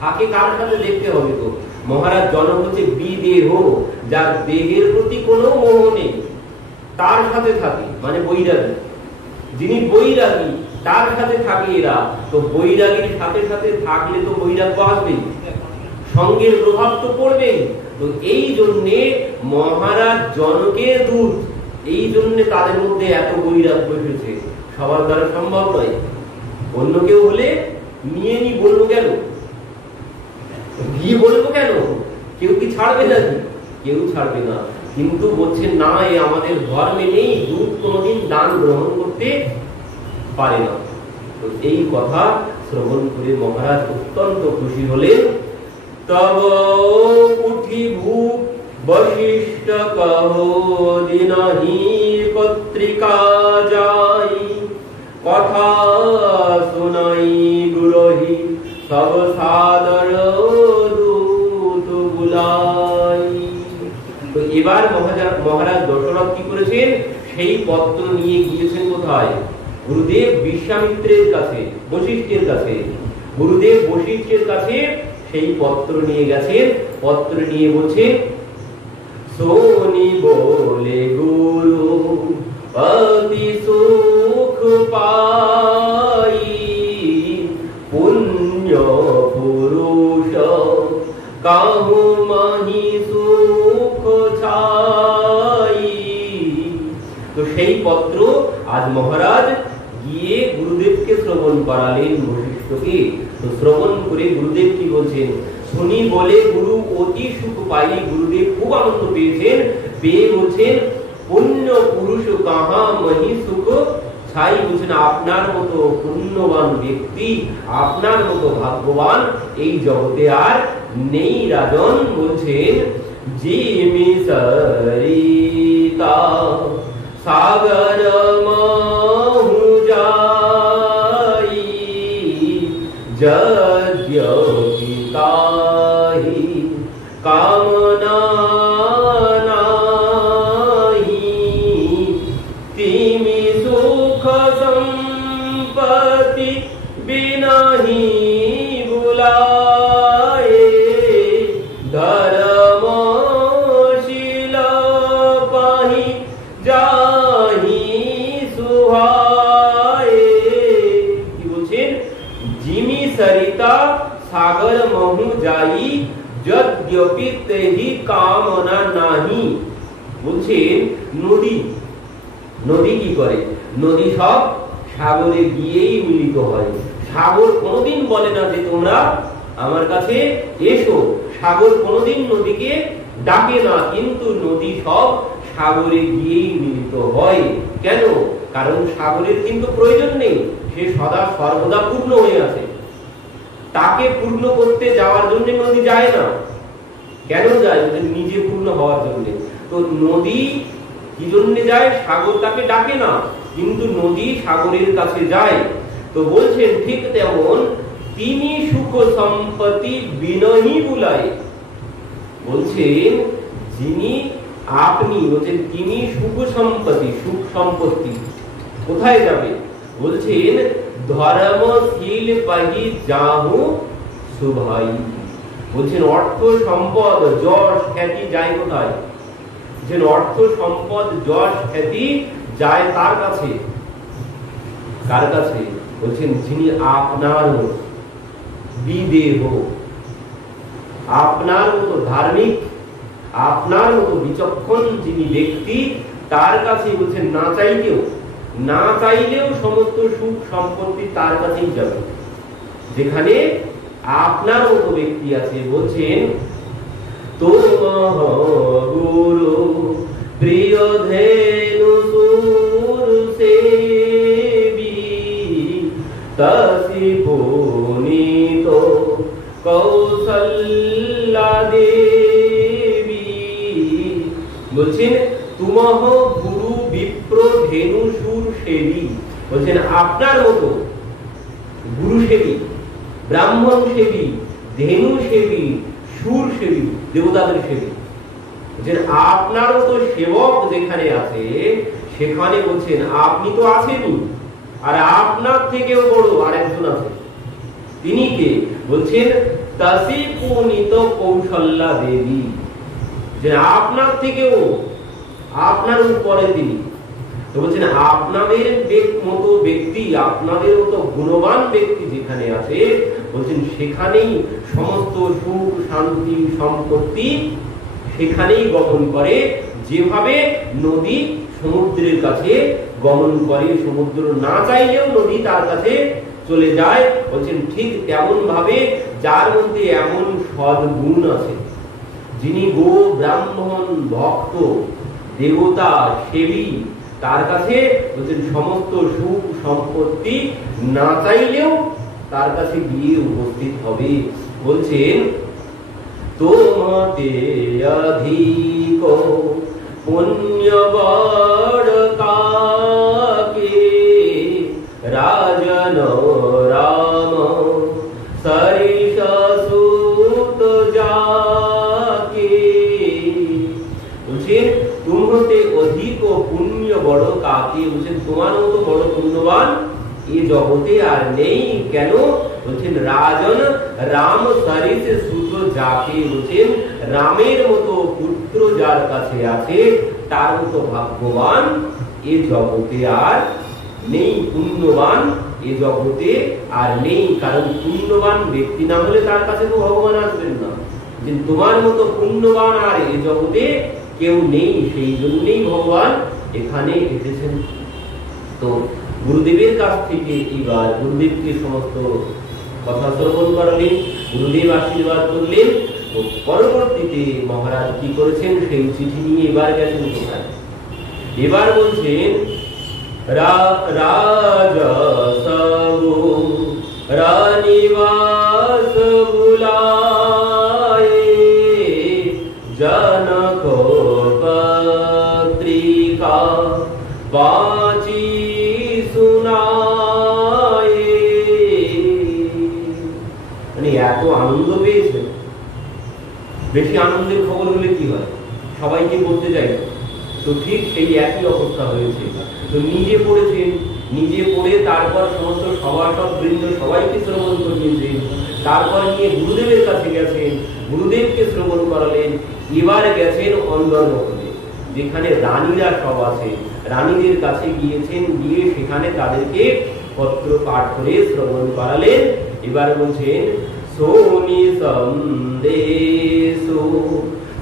থাকে কার সাথে দেখতে হবে। তো মহারাজ জনক হচ্ছে বিদেহ, যার দেহের প্রতি কোনো মোহ নেই, তার সাথে থাকে, মানে বৈরাগী। যিনি বৈরাগী তার সাথে থাকে এরা। তো বৈরাগীর সাথে সাথে থাকলে তো বৈরাগ্য আসবেই, সঙ্গের প্রভাব তো পড়বেই। তো এই জন্যে মহারাজ জনকের দূত, এই জন্য তাদের মধ্যে এত বৈরাগ্য এসেছে। সবার দ্বারা সম্ভব নয়। অন্য কেউ হলে নিয়ে নি বলবো কেন, গিয়ে বলবো কেন, কেউ কি ছাড়বে নাকি? কেউ ছাড়বে না। কিন্তু বলছেন না, এ আমাদের ধর্মে নেই, দূত কোনদিন দান গ্রহণ করতে পারে না। তো এই কথা শ্রবণ করে মহারাজ অত্যন্ত খুশি হলেন। তব উঠি ভূপ বশিষ্ঠ কহো দিনহি পত্রিকা যাই, কথা শুনাই গুরহি সব সাদর দূত বুলাই। তো এবার মহারাজ দশরথ কি করেছেন, সেই পত্র নিয়ে গিয়েছেন কোথায়? গুরুদেব বিশ্বামিত্রের কাছে, বশিষ্ঠের কাছে। গুরুদেব বশিষ্ঠের কাছে সেই পত্র নিয়ে গেছেন। পত্র নিয়ে বলছেন সোনি বলে গুরু অতি সুখ পাই, পুণ্য পুরুষ কাহু মাহি সুখ ছাই। তো সেই পত্র আজ মহারাজ গিয়ে গুরুদেবকে শ্রবণ করালেন, বশিষ্ঠকে। তো শ্রবণ করে গুরুদেব কি বলছেন, শুনি বলে গুরু অতি সুখ পাই। গুরুদেব খুব আনন্দ পেয়েছেন, পেয়ে বলছেন পুণ্য পুরুষ কাহা মহি সুখ ছাই। বলছেন আপনার মতো পুণ্যবান ব্যক্তি, আপনার মতো ভাগ্যবান এই জগতে আর নেই রাজন। বলছেন जिमि सरिता सागर महु जाई यद्यपि ताहि कामना नाही तिमि सुख संपत्ति बिनाहि बुलाए धर्मशील पाहि जाहि सुहाए। কি বলছেন? जिमि सरिता सागर महु जाई यद्यपि तेहि कामना नाहि। বলছেন নদী নদী কি করে? নদী সব সাগরে গিয়েই মিলিত হয়। সাগর কোনোদিন বলে না যে তোমরা আমার কাছে এসো, সাগর কোনোদিন নদীকে ডাকে না, কিন্তু নদী সব সাগরে গিয়েই মিলিত হয়। কেন? কারণ সাগরের কিন্তু প্রয়োজন নেই, সে সদা সর্বদা পূর্ণ হয়ে আছে। তাকে পূর্ণ করতে যাওয়ার জন্য নদী যায় না। কেন যায়? নিজে পূর্ণ হওয়ার জন্য। তো নদী কি জন্য যায়? সাগর তাকে ডাকে না, কিন্তু নদী সাগরের কাছে যায়। তো বলছেন ঠিক তেমন তিনি সুখ সম্পত্তি বিনহি বুলায়। বলছেন যিনি আপনি, বলছেন তিনি সুখ সম্পত্তি, সুখ সম্পত্তি কোথায় যাবে? বলছেন ধর্মশীল পাহি যাহু সুভাই। বলছেন অর্থ সম্পদ যশ খ্যাতি যায় কোথায়? যে অর্থ সম্পদ যশ খ্যাতি যায় তার কাছে। কার কাছে? বলছেন যিনি আপনার বিদেহ, আপনার মতো ধার্মিক, আপনার মতো বিচক্ষণ যিনি ব্যক্তি, তার কাছে বলছেন না চাইলেও, না চাইলেও সমস্ত সুখ সম্পত্তি তার কাছেই যাবে, যেখানে আপনার মতো ব্যক্তি আছে। বলছেন তোমহ গুরু প্রিয় ধেনু সুর সেবী তসি পুনিত কৌশল্যা দেবী। বলছেন তুমহ গুরু বিপ্র ধেনু সুর সেবী। বলছেন আপনার মতো গুরু সেবী, ব্রাহ্মণ সেবী, ধেনু সেবী, সুর সেবী, দেবতাদের সেবী। বলছেন আপনার মতো সেবক যেখানে আছে সেখানে বলছেন আপনি তো আছেনই, আর আপনার থেকেও বড় আরেকজন আছে। তিনি কে? বলছেন তাসি পুনিত কৌশল্যা দেবী। যে আপনার থেকেও, আপনার উপরে তিনি। তো বলছেন আপনাদের মতো ব্যক্তি, আপনাদের মতো গুণবান ব্যক্তি যেখানে আছে, বলছেন সেখানেই সমস্ত সুখ শান্তি সম্পত্তি সেখানেই গমন করে। যেভাবে নদী সমুদ্রের কাছে গমন করে, সমুদ্র না চাইলেও নদী তার কাছে চলে যায়। বলছেন ঠিক তেমন ভাবে যার মধ্যে এমন সদ্গুণ আছে, যিনি গো ব্রাহ্মণ ভক্ত দেবতা সেবী, তার কাছে বলছেন সমস্ত সুখ সম্পত্তি না চাইলেও তার কাছে গিয়ে উপস্থিত হবে। বলছেন তোমাতে অধিক পুণ্য বড় কাকে রাজন রাম সরিষ সুত যাকে। বলছেন তোমাতে অধিক পুণ্য বড় কাকে। বলছেন তোমার মতো বড় পুণ্যবান এই জগতে আর নেই। কেন? বলছেন রাজন রাম সরিষ সুত যাকে। বলছেন রামের মতো পুত্র যার কাছে আছে তার মতো ভাগ্যবান এই জগতে আর নেই, পুণ্যবান এই জগতে আর নেই। কারণ পুণ্যবান ব্যক্তি না হলে তার কাছে তো ভগবান আসবেন না। যে তোমার মতো পুণ্যবান আর এই জগতে কেউ নেই, সেই জন্যই ভগবান এখানে এসেছেন। তো গুরুদেবের কাছ থেকে এবার গুরুদেবকে সমস্ত কথা শ্রবণ করালেন, গুরুদেব আশীর্বাদ করলেন। তো পরবর্তীতে মহারাজ কি করেছেন সেই চিঠি নিয়ে এবার গেছেন কোথায়? এবার বলছেন রাজসবু রানিবাস বুলায়ে জন পেয়েছেন, বেশি আনন্দের খবর হলে কি হয়, সবাইকে বলতে চাই। তো ঠিক সেই একই অবস্থা হয়েছে। তো নিজে পড়েছেন, নিজে পড়ে তারপর সমস্ত সভাসদ বৃন্দ সবাইকে শ্রবণ করিয়েছেন, তারপর নিয়ে গুরুদেবের কাছে গেছেন, গুরুদেবকে শ্রবণ করালেন। এবার গেছেন অন্দরমহলে, যেখানে রানীরা সব আছে, রানীদের কাছে গিয়েছেন, গিয়ে সেখানে তাদেরকে পত্র পাঠ করে শ্রবণ করালেন। এবার বলছেন সোনি সন্দেশু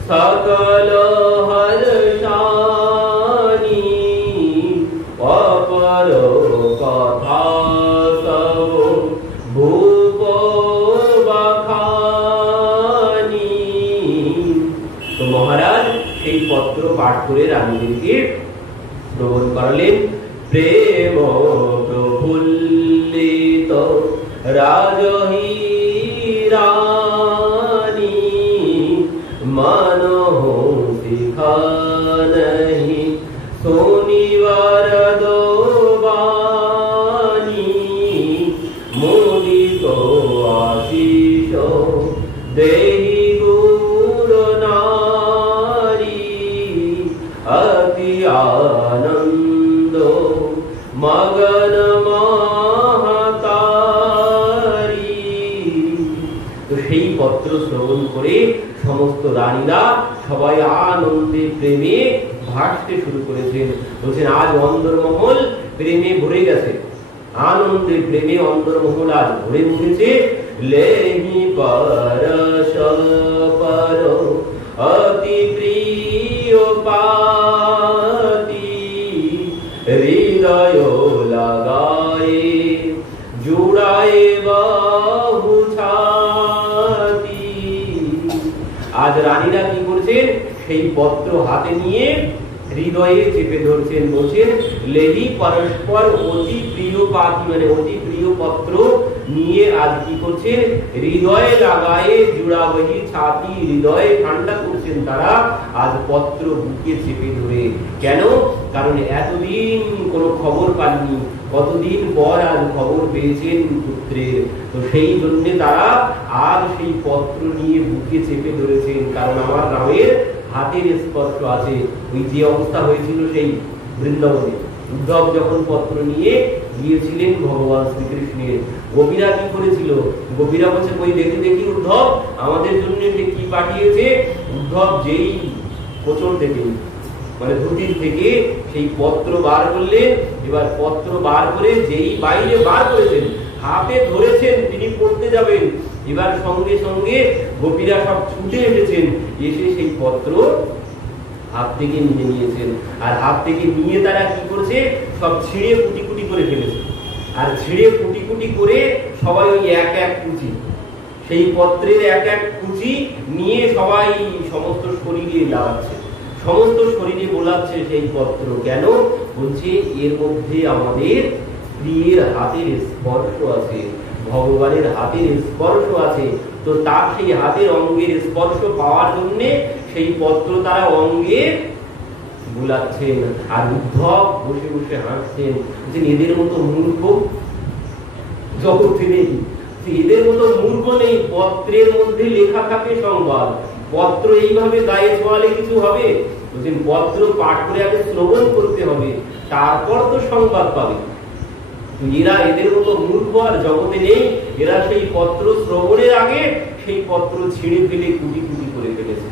সকল হর্ষানি অপর কথা সব ভূপ বাখানি। তো মহারাজ সেই পত্র পাঠ করে রানীদেরকে শ্রবণ করালেন। প্রেম প্রফুল্লিত রাজহি রানী মানহ শিখানহি শনিবার দোবানি মুদিত আশিষ দেহি গুরু নারী অতি আনন্দ মগন মহাতারি। তো সেই পত্র শ্রবণ করে সমস্ত রানীরা সবাই আনন্দে প্রেমে ভাসতে শুরু করেছেন। বলছেন আজ অন্দরমহল প্রেমে ভরে গেছে, আনন্দে প্রেমে অন্দরমহল আজ ভরে উঠেছে। লেহি পরশ পর অতি প্রিয় পাতি হৃদয় লাগায়ে জুড়ায়ে বাহু ছাতি। আজ রানীরা কি করছেন, সেই পত্র হাতে নিয়ে হৃদয়ে চেপে ধরছেন। বলছেন লেহি পরস্পর অতি প্রিয় পাতি, মানে অতি প্রিয় পত্র নিয়ে আজ কি করছেন, হৃদয়ে লাগায়ে জুড়াবহি ছাতি, হৃদয়ে ঠান্ডা করছেন তারা আজ পত্র বুকে চেপে ধরে। কেন? কারণ এতদিন কোনো খবর পাননি, কতদিন পর আজ খবর পেয়েছেন পুত্রের। তো সেই জন্য তারা আজ সেই পত্র নিয়ে বুকে চেপে ধরেছেন। কারণ আমার রামের হাতের স্পর্শ আছে। ওই যে অবস্থা হয়েছিল সেই বৃন্দাবনে, উদ্ধব যখন পত্র নিয়ে গিয়েছিলেন ভগবান শ্রীকৃষ্ণের, গোপীরা কি করেছিল, গোপীরা বলছে ওই দেখি দেখি উদ্ধব আমাদের জন্য সে কি পাঠিয়েছে। উদ্ধব যেই কোচর থেকে, মানে ধুতির থেকে সেই পত্র বার করলেন। এবার পত্র বার করে যেই বাইরে বার করেছেন, হাতে ধরেছেন, তিনি পড়তে যাবেন। এবার সঙ্গে সঙ্গে গোপীরা সব ছুটে এসেছেন, এসে সেই পত্র হাত থেকে নিয়ে নিয়েছেন। আর হাত থেকে নিয়ে তারা কি করছে, সব ছিঁড়ে কুটি কুটি করে ফেলেছে। আর ছিঁড়ে কুটি কুটি করে সবাই ওই এক এক কুচি, সেই পত্রের এক এক কুচি নিয়ে সবাই সমস্ত শরীরে লাগাচ্ছে, সমস্ত শরীরে বোলাচ্ছে সেই পত্র। কেন? বলছে এর মধ্যে আমাদের প্রিয়ের হাতের স্পর্শ আছে, ভগবানের হাতের স্পর্শ আছে। তো তার সেই হাতের অঙ্গের স্পর্শ পাওয়ার জন্য সেই পত্র তারা অঙ্গে বোলাচ্ছেন। আর উদ্ধব বসে বসে হাসছেন, যে এদের মতো মূর্খ জগতে নেই, এদের মতো মূর্খ নেই। পত্রের মধ্যে লেখা থাকে সংবাদ, পত্র এইভাবে গায়ে ছোঁয়ালে কিছু হবে? বলছেন পত্র পাঠ করে আগে শ্রবণ করতে হবে, তারপর তো সংবাদ পাবে। এরা এদের মতো মূর্খ আর জগতে নেই। এরা সেই পত্র শ্রবণের আগে সেই পত্র ছিঁড়ে ফেলে কুটি কুটি করে ফেলেছে।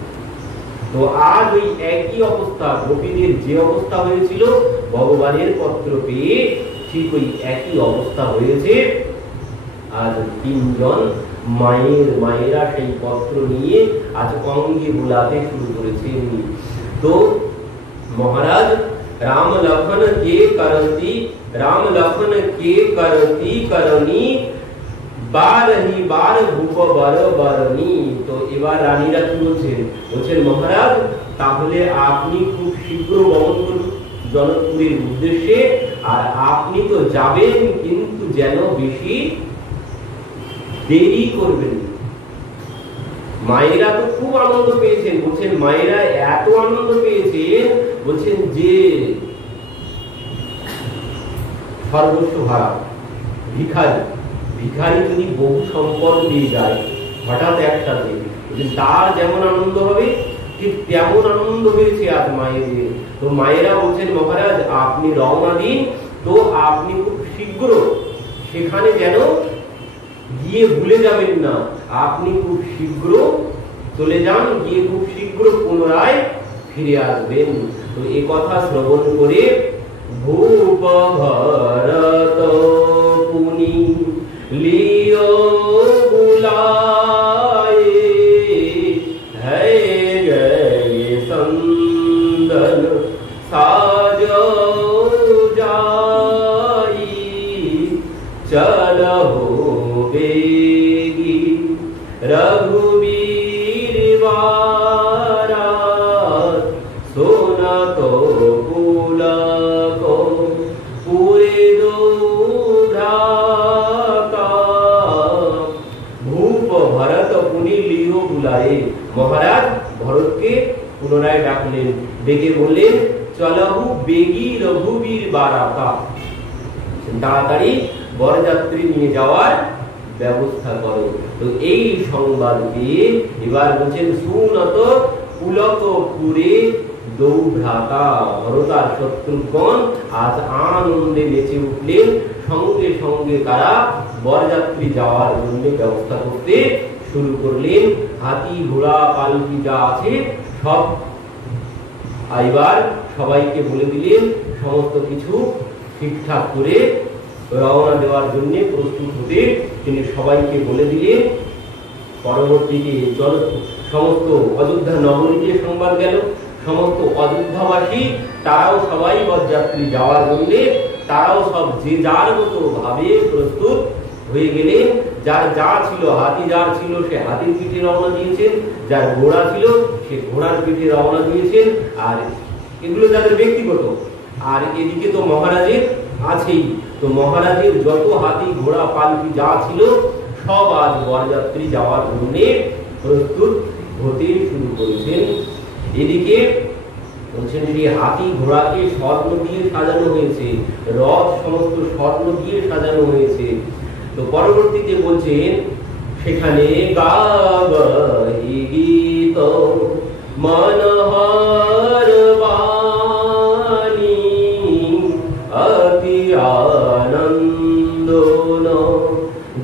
তো আজ ওই একই অবস্থা, গোপীদের যে অবস্থা হয়েছিল ভগবানের পত্র পেয়ে, ঠিক ওই একই অবস্থা হয়েছে। আজ তিনজন মায়েরা সেই পত্র নিয়ে আজ অঙ্গে বোলাতে শুরু করেছেন। তো মহারাজ राम लखन के करती, राम लखन के करती करनी बारही बार भूप बर बरनी। तो এবার রানীরা কি বলছেন, বলছেন মহারাজ তাহলে আপনি খুব শীঘ্র গমন করুন জনকপুরের উদ্দেশ্যে। আর আপনি তো যাবেন, কিন্তু যেন বেশি দেরি করবেন। মায়েরা তো খুব আনন্দ পেয়েছেন। বলছেন মায়েরা এত আনন্দ পেয়েছেন, বলছেন যে সর্বস্ব হারা ভিখারি, ভিখারি যদি বহু সম্পদ পেয়ে যায়, হঠাৎ একসাথে, তার যেমন আনন্দ হবে ঠিক তেমন আনন্দ হয়েছে আজ মায়েদের। তো মায়েরা বলছেন মহারাজ আপনি রওনা দিন, তো আপনি খুব শীঘ্র সেখানে যেন গিয়ে ভুলে যাবেন না, আপনি খুব শীঘ্র চলে যান, গিয়ে খুব শীঘ্র পুনরায় ফিরে আসবেন। তো এই কথা শ্রবণ করে ভূপ ভরত পুনি লিও বুলায়ে, है गए संदन साजो जाई, चलहो बेगी रघुबीर बारात, सोना तो पुलको पूरे दो भ्राता, भूप भरत पुनि लियो बुलाए। মহারাজ ভরতকে পুনরায় ডাকলেন, ডেকে বললেন চলহু বেগী রঘুবীর বারাতা, তাড়াতাড়ি বরযাত্রী নিয়ে যাওয়ার ব্যবস্থা করো। তো এই সংবাদ দিয়ে এবার বলছেন সুনত পুলক পুরে দৌভ্রাতা, ভরত আর শত্রুঘ্ন আজ আনন্দে নেচে উঠলেন। সঙ্গে সঙ্গে তারা বরযাত্রী যাওয়ার জন্য ব্যবস্থা করতে শুরু করলেন। হাতি ঘোড়া পালকি যা আছে সব এবার সবাইকে বলে দিলেন, সমস্ত কিছু ঠিকঠাক করে রওনা দেওয়ার জন্য প্রস্তুত হতে তিনি সবাইকে বলে দিলেন। পরবর্তীতে সমস্ত অযোধ্যা নগরীতে সংবাদ গেল, সমস্ত অযোধ্যাবাসী তারাও সবাই বরযাত্রী যাওয়ার জন্য তারাও সব যে যার মতো ভাবে প্রস্তুত হয়ে গেলেন। যার যা ছিল, হাতি যার ছিল সে হাতির পিঠে রওনা দিয়েছেন, যার ঘোড়া ছিল সে ঘোড়ার পিঠে রওনা দিয়েছেন, আর এগুলো যাদের ব্যক্তিগত। আর এদিকে তো মহারাজের আছেই, তো মহারাজের যত হাতি ঘোড়া পালকি যা ছিল সব আজ বরযাত্রী যাওয়ার জন্য প্রস্তুত হতে শুরু করেছেন। এদিকে বলছেন সেই হাতি ঘোড়াকে স্বর্ণ দিয়ে সাজানো হয়েছে, রথ সমস্ত স্বর্ণ দিয়ে সাজানো হয়েছে। তো পরবর্তীতে বলছেন সেখানে গাবহি গীত মনোহর বাণী, অতি আনন্দ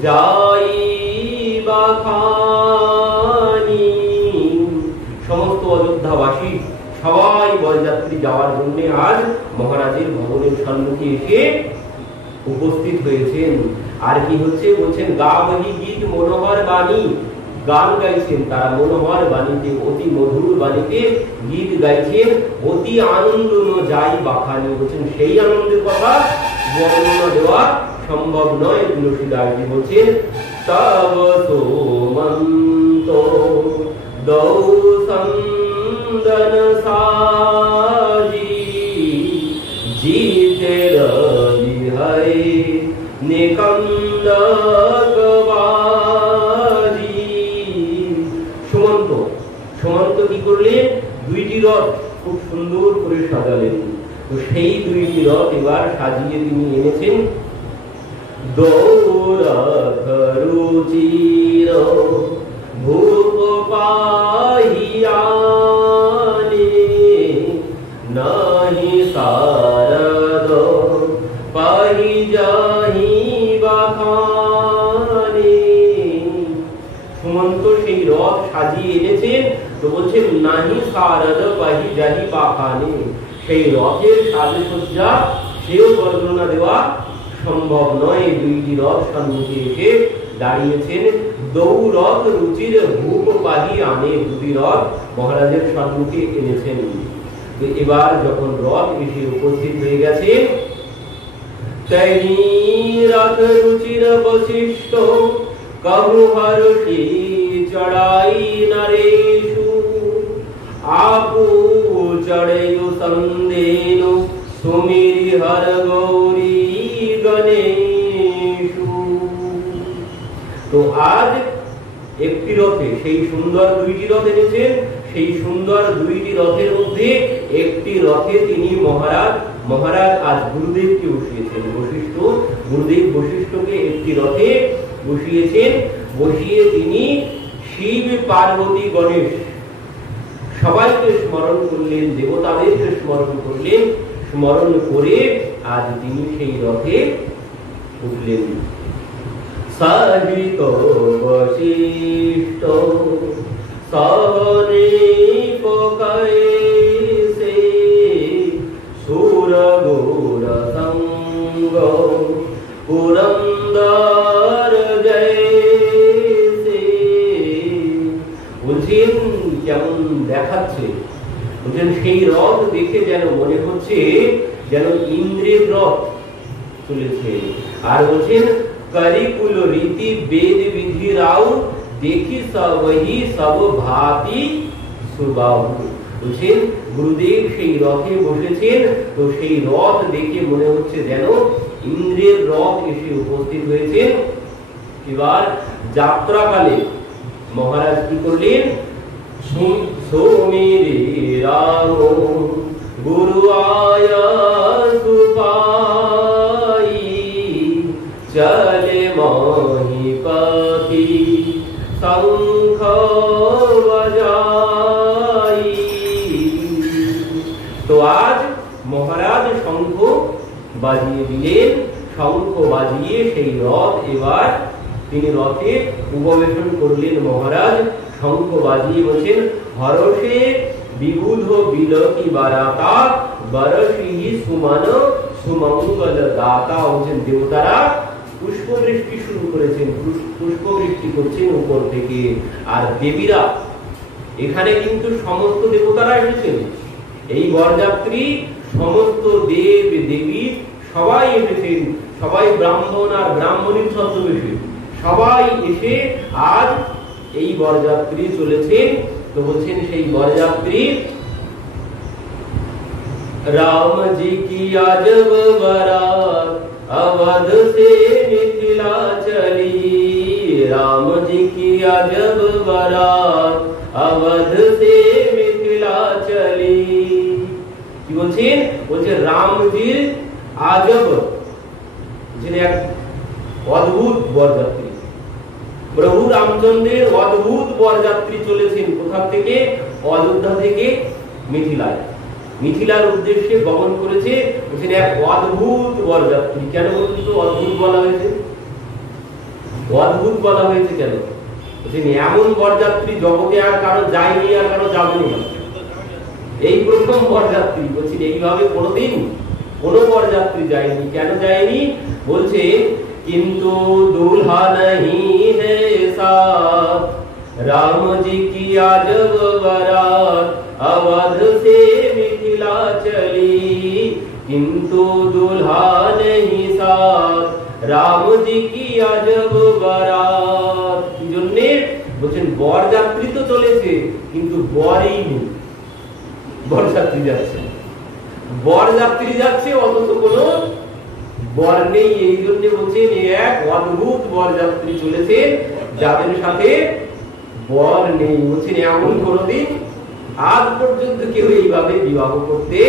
যাই বাখানি। সমস্ত অযোধ্যাবাসী সবাই বরযাত্রী যাওয়ার জন্য আজ মহারাজের ভবনের সম্মুখে এসে উপস্থিত হয়েছেন। আর কি হচ্ছে বলছেন গাবহি গীত মনোহর বাণী, গান গাইছেন তারা মনোহর বাণীতে, অতি মধুর বাণীতে গীত গাইছেন। অতি আনন্দ যাই বাখানি, বলছেন সেই আনন্দের কথা বর্ণনা দেওয়া সম্ভব নয়। তুলসীদাসজি বলছেন তব সোমন্ত দৌ সন্দন সাজি, জিতে রবি হয় নিকন্দকবাজি। সুমন্ত সুমন্ত কি করলেন? দুইটি রথ খুব সুন্দর করে সাজালেন। তো সেই দুইটি রথ এবার সাজিয়ে তিনি এনেছেন। দৌরথ রুচির ভূপ পাহিয়ানে, নাহি শারদ পাহি যাহি বাখানে। সুমন্ত সেই রথ সাজিয়ে এনেছেন। তো বলছেন নাহি শারদ পাহি যাহি বাখানে, সেই রথের সাজসজ্জা সেও বর্ণনা দেওয়া সম্ভব নয়। দুইটি রথ সম্মুখে এসে দাঁড়িয়েছেন। দৌরথ রুচির ভূপ পাহি আনে, দুটি রথ মহারাজের সম্মুখে এনেছেন। এবার যখন রথ এসে উপস্থিত হয়ে গেছে, তৈরি রথ রুচির বশিষ্ঠ कहु हर्षि चढ़ाई नरेशु आपू चढ़ेयु संदेनु सुमिरि हर गौरी गणेशु। तो आज একটি রথে সেই সুন্দর দুইটি রথ এনেছেন। সেই সুন্দর দুইটি রথের মধ্যে একটি রথে তিনি মহারাজ আজ গুরুদেবকে বসিয়েছেন। গুরুদেব বশিষ্ঠকে একটি রথে বসিয়েছেন। বসিয়ে তিনি শিব পার্বতী গণেশ সবাইকে স্মরণ করলেন, দেবতাদেরকে স্মরণ করলেন, স্মরণ করে আজ তিনি সেই রথে উঠলেন। সাহিত বশিষ্ঠ সবনে পকাইছে সুর গৌর সঙ্গ পুরন্দর জয়সে। বলছেন কেমন দেখাচ্ছে, বলছেন সেই রথ দেখে যেন মনে হচ্ছে যেন ইন্দ্রের রথ চলেছে। আর বলছেন করিকুল রীতি বেদ বিধি রাও দেখি সবহি সব ভাতি সুবাহু। বলছেন গুরুদেব সেই রথে বসেছেন, তো সেই রথ দেখে মনে হচ্ছে যেন ইন্দ্রের রথ এসে উপস্থিত হয়েছেন। এবার যাত্রাকালে মহারাজ কি করলেন, সোমেরে রাম গুরু আয়া সুপাই চলে মহিপতি শঙ্খ বাজাই। তো আজ মহারাজ শঙ্খ বাজিয়ে দিলেন, শঙ্খ বাজিয়ে সেই রথ এবার তিনি রথে উপবেশন করলেন। মহারাজ শঙ্খ বাজিয়ে বলছেন হরষে বিবুধ বিলকি বারাতা বরশিহি সুমন সুমঙ্গল দাতা। বলছেন দেবতারা পুষ্প বৃষ্টি শুরু করেছেন, পুষ্প বৃষ্টি করছেন উপর থেকে। আর দেবীরা, এখানে কিন্তু সমস্ত দেবতারা এসেছেন, এই বরযাত্রী সমস্ত দেব দেবী সবাই এসেছেন, সবাই ব্রাহ্মণ আর ব্রাহ্মণীর ছদ্মবেশে সবাই এসে আজ এই বরযাত্রী চলেছেন। তো বলছেন সেই বরযাত্রী राम जी की अजब बारात अवध से मिथिला चली, राम जी की अजब बारात अवध से मिथिला चली। কি বলছেন, বলছে রামজির আজব, যিনি এক অদ্ভুত বরযাত্রী, প্রভু রামচন্দ্রের অদ্ভুত বরযাত্রী চলেছেন। কোথা থেকে? অযোধ্যা থেকে মিথিলায়, মিথিলার উদ্দেশ্যে গমন করেছে। বলছেন এক অদ্ভুত বরযাত্রী। কেন বলুন তো অদ্ভুত বলা হয়েছে? অদ্ভুত বলা হয়েছে কেন? বলছেন এমন বরযাত্রী জগতে আর কারো যায়নি, আর কারো যাবে না, এই প্রথম বরযাত্রী। বলছেন এইভাবে কোনোদিন কোনো বরযাত্রী যায়নি। কেন যায়নি? বলছে কিন্তু দুल्हा नहीं है साथ राम जी की अजब बारात अवध से मिथिला चली, किंतु दुल्हा नहीं साथ राम जी की अजब बारात। কি জন্য? বলছেন বরযাত্রী তো চলেছে কিন্তু বরই নেই। বরযাত্রী যাচ্ছে, বরযাত্রী যাচ্ছে অথচ কোনো বর নেই। এই জন্য বলছেন এক অদ্ভুত বরযাত্রী চলেছে যাদের সাথে বর নেই। বলছেন এমন কোনদিন আজ পর্যন্ত কেউ এইভাবে বিবাহ করতে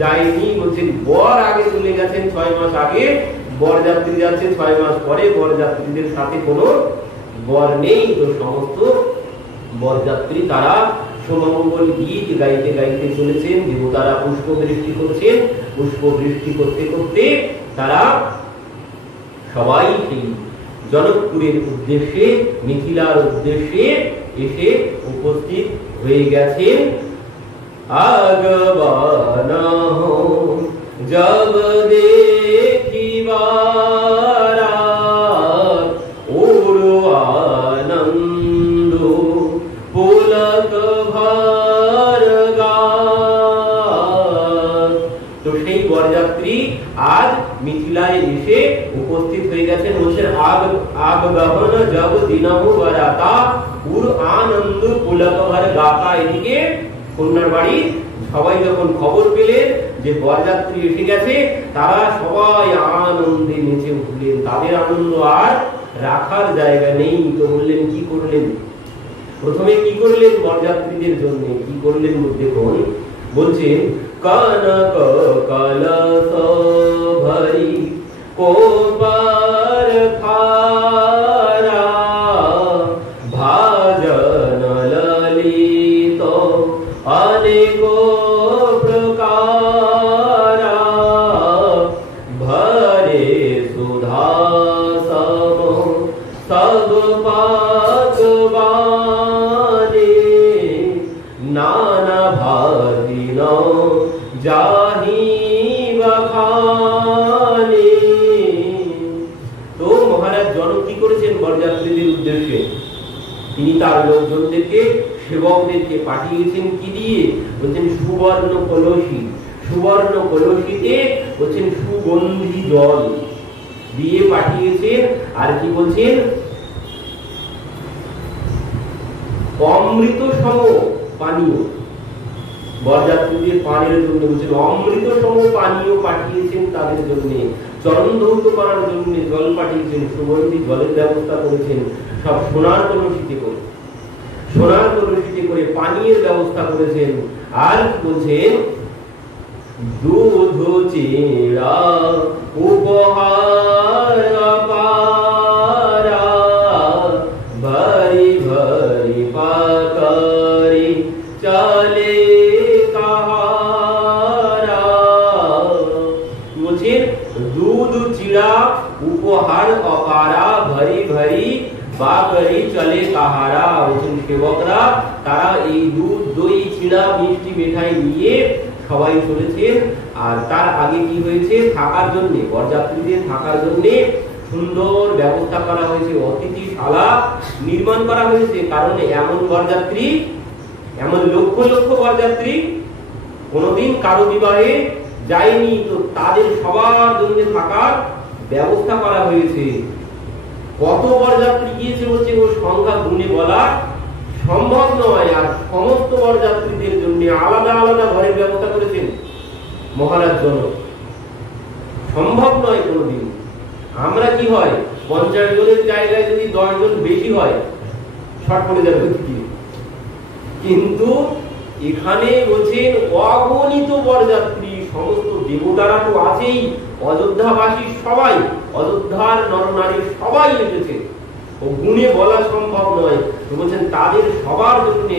যায়নি। বলছেন বর আগে চলে গেছেন 6 মাস আগে, বরযাত্রী যাচ্ছে 6 মাস পরে, বরযাত্রীদের সাথে কোনো বর নেই। তো সমস্ত বরযাত্রী তারা সমমঙ্গল গীত গাইতে গাইতে চলেছেন, দেবতারা পুষ্প বৃষ্টি করছেন, পুষ্প বৃষ্টি করতে করতে তারা সবাই সেই জনকপুরের উদ্দেশ্যে, মিথিলার উদ্দেশ্যে এসে উপস্থিত হয়ে গেছেন। আগবানা হো জব দেখিবারা ওরো আনন্দ পুলক ভারগা। তো সেই বরযাত্রী আজ মিথিলায় এসে উপস্থিত হয়ে গেছেন। বলছেন আগগহন জব দিনহু বরাতা পুর আনন্দ পুলক ভর গাতা। এদিকে কন্যার বাড়ি সবাই যখন খবর পেলেন যে বরযাত্রী এসে গেছে, তারা সবাই আনন্দে নেচে উঠলেন। তাদের আনন্দ আর রাখার জায়গা নেই। তো বললেন কি করলেন? প্রথমে কি করলেন বরযাত্রীদের জন্য? কি করলেন দেখুন, বলছেন কনক কলস ভরি কোপার খারা ভাজন লোকজনদেরকে, সেবকদেরকে পাঠিয়েছেন কি দিয়ে? বলছেন সুবর্ণ কলসি। সুবর্ণ কলসিতে বলছেন সুগন্ধি জল দিয়ে পাঠিয়েছেন। আর কি বলছেন? অমৃত সম পানীয়, বরযাত্রীদের পানের জন্য বলছেন অমৃত সম পানীয় পাঠিয়েছেন তাদের জন্য। চরণ ধৌত করার জন্য জল পাঠিয়েছেন, সুগন্ধি জলের ব্যবস্থা করেছেন, সব সোনার কলসিতে করে, সোনার কলসিতে করে পানীয়ের ব্যবস্থা করেছেন। আর কি বলছেন? দুধ চিড়া উপহার পারা, ভারি ভারি পাকারি চলে কাহারা। বলছেন দুধ চিড়া উপহার অপারা, ভারি ভারি বাকরি চলে কাহারা। বলছেন সেবকরা তারা এই দুধ দই চিড়া মিষ্টি মিঠাই নিয়ে সবাই চলেছেন। আর তার আগে কি হয়েছে? থাকার জন্য, বরযাত্রীদের থাকার জন্য সুন্দর ব্যবস্থা করা হয়েছে, অতিথিশালা নির্মাণ করা হয়েছে। কারণ এমন বরযাত্রী, এমন লক্ষ লক্ষ বরযাত্রী কোনোদিন কারো বিবাহে যায়নি, তো তাদের সবার জন্য থাকার ব্যবস্থা করা হয়েছে। কত বরযাত্রী গিয়েছে বলছে ও সংখ্যা গুণে বলা সম্ভব নয়। আর সমস্ত বরযাত্রীদের জন্য আলাদা আলাদা ঘরের ব্যবস্থা করেছেন মহারাজ জনক, সম্ভব নয় কোনোদিন। আমরা কি হয় 50 জনের জায়গায় যদি 10 জন বেশি হয় শর্ট পড়ে যাবে, কিন্তু এখানে বলছেন অগণিত বরযাত্রী, সমস্ত দেবতারা তো আছেই, অযোধ্যাবাসী সবাই, অযোধ্যার নরনারী সবাই এসেছে, ও গুণে বলা সম্ভব নয়। বলছেন তাদের সবার জন্য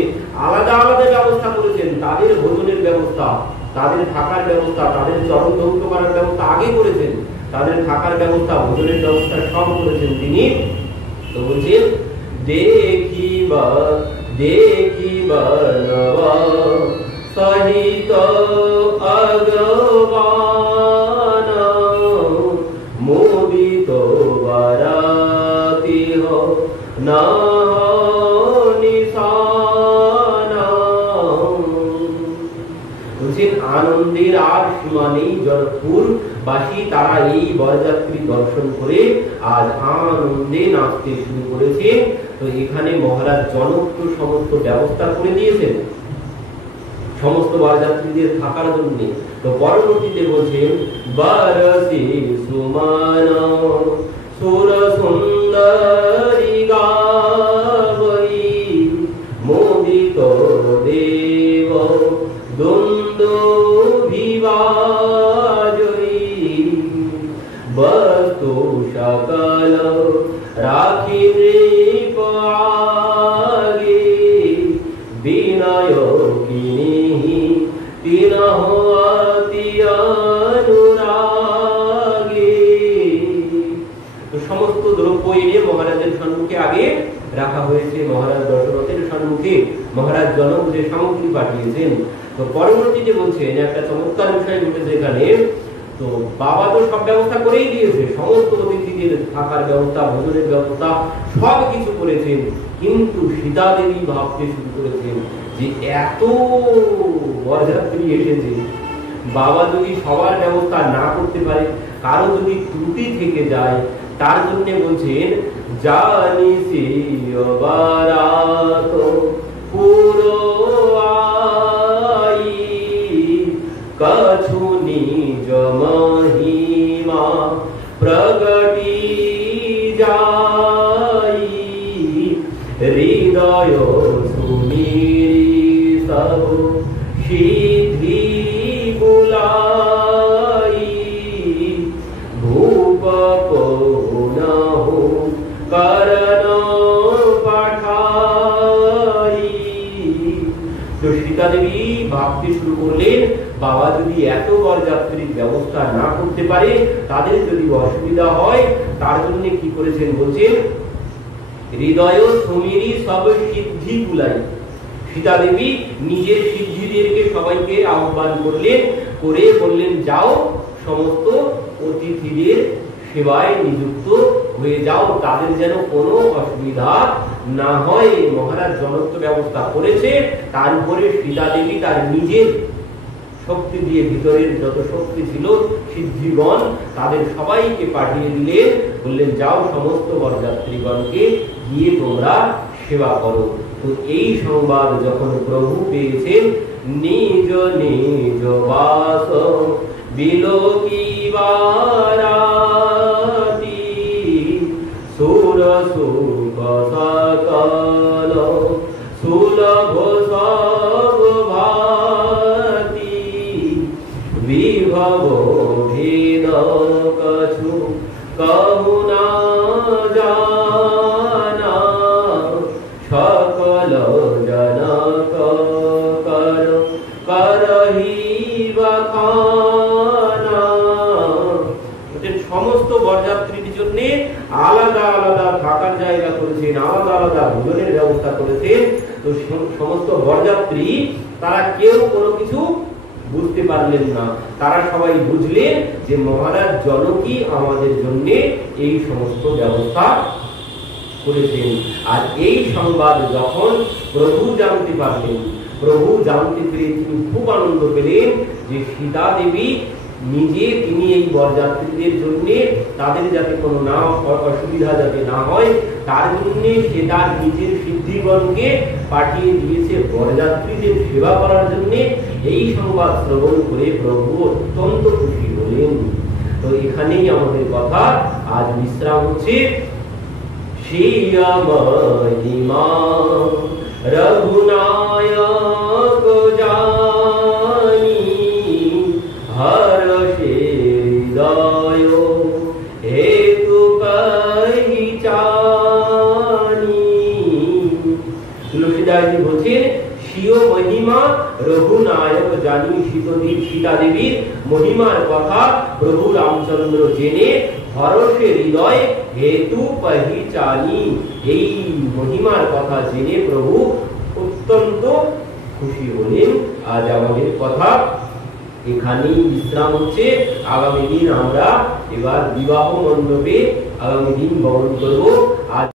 আলাদা আলাদা ব্যবস্থা করেছেন, তাদের ভোজনের ব্যবস্থা, তাদের থাকার ব্যবস্থা, তাদের চরণ ধৌত করার ব্যবস্থা আগে করেছেন, তাদের থাকার ব্যবস্থা, ভোজনের ব্যবস্থা সব করেছেন তিনি। তো বলছেন দেখিবা দেখিবা সহিত অগবান মোদিত বারাতি হো না নিশানা। বলছেন আনন্দের আর সীমা নেই। জনকপুর বাসী তারা এই বরযাত্রী দর্শন করে আজ আনন্দে নাচতে শুরু করেছে। তো এখানে মহারাজ জনক তো সমস্ত ব্যবস্থা করে দিয়েছেন সমস্ত বরযাত্রীদের থাকার জন্য। তো পরবর্তীতে বলছেন বরসে সুমান সুর সুন্দরী গাবই মোদিত দেব দ্বন্দ্ব বিভাজয়ী বস্তু সকল রাখি নৃপ আগে বিনয় কিনি তিনহ অতি অনুরাগে। সমস্ত দ্রব্য এনে মহারাজের সম্মুখে আগে রাখা হয়েছে, মহারাজ দশরথের সম্মুখে মহারাজ জনক যে সামগ্রী পাঠিয়েছেন। তো পরবর্তীতে বলছেন একটা চমৎকার বিষয় ঘটেছে এখানে। তো বাবা তো সব ব্যবস্থা করেই দিয়েছে, সমস্ত অতিথিদের থাকার ব্যবস্থা, ভোজনের ব্যবস্থা সব কিছু করেছেন, কিন্তু সীতা দেবী ভাবতে শুরু করেছেন যে এত বরযাত্রী এসেছে, বাবা যদি সবার ব্যবস্থা না করতে পারে, কারো যদি ত্রুটি থেকে যায়, তার জন্য বলছেন জানি সে বারাত পুরো আই কছু নিজ মহিমা প্রগটি যাই হৃদয় সুমিরি সব সিদ্ধি বুলাই ভূপ পুনহু করণ পাঠাই। তো সীতা দেবী ভাবতে শুরু করলেন বাবা যদি এত বরযাত্রীর ব্যবস্থা না করতে পারে, তাদের যদি অসুবিধা হয়, তার জন্য কি করেছেন বলছেন হৃদয় সমীরি সব সিদ্ধি কুলাই। সীতা দেবী নিজের সিদ্ধিদেরকে সবাইকে আহ্বান করলেন, করে বললেন যাও সমস্ত অতিথিদের সেবায় নিযুক্ত হয়ে যাও, তাদের যেন কোনো অসুবিধা না হয় মহারাজ জনক তো ব্যবস্থা করেছে, তার উপরে সীতা দেবী তার নিজের শক্তি দিয়ে, ভিতরের যত শক্তি ছিল সিদ্ধিগণ তাদের সবাইকে পাঠিয়ে দিলেন, বললেন যাও সমস্ত বরযাত্রীগণকে গিয়ে তোমরা সেবা করো। তো এই সংবাদ যখন প্রভু পেয়েছেন, নিজ নিজ বাস বিলোকিবারাতি সুর সুখ সকল সুলভ সব ভাতি বিভব ভেদ কছু কহু না জানা সকল জনক কর করহি বাখানা। সমস্ত বরযাত্রীর জন্য আলাদা আলাদা থাকার জায়গা করেছেন, আলাদা আলাদা ভোজনের ব্যবস্থা করেছেন। তো সমস্ত বরযাত্রী তারা কেউ কোনো কিছু বুঝতে পারলেন না, তারা সবাই বুঝলেন যে মহারাজ জনকই আমাদের জন্য এই সমস্ত ব্যবস্থা করেছেন। আর এই সংবাদ যখন প্রভু জানতে পারলেন, প্রভু জানতে পেরে তিনি খুব আনন্দ পেলেন যে সীতা দেবী নিজে তিনি এই বরযাত্রীদের জন্য, তাদের যাতে কোনো না অসুবিধা যাতে না হয় তার জন্য সে তার নিজের সিদ্ধিগণকে পাঠিয়ে দিয়েছে বরযাত্রীদের সেবা করার জন্য। এই সংবাদ শ্রবণ করে প্রভু অত্যন্ত খুশি হলেন। তো এখানেই আমাদের কথা আজ বিশ্রাম হচ্ছে। মহিমা রঘুনায়ক জানি হর্ষে হৃদয় হেতু পহিচানি। তুলসীদাসজি বলছেন স্বীয় মহিমা রঘুনায়ক জানি, সীতা দেবীর মহিমার কথা প্রভু রামচন্দ্র জেনে হর্ষে হৃদয় হেতু পহিচানি, এই মহিমার কথা জেনে প্রভু অত্যন্ত খুশি হলেন। আজ আমাদের কথা এখানেই বিশ্রাম হচ্ছে। আগামী দিন আমরা এবার বিবাহ মণ্ডপে আগামী দিন বরণ করব। আজ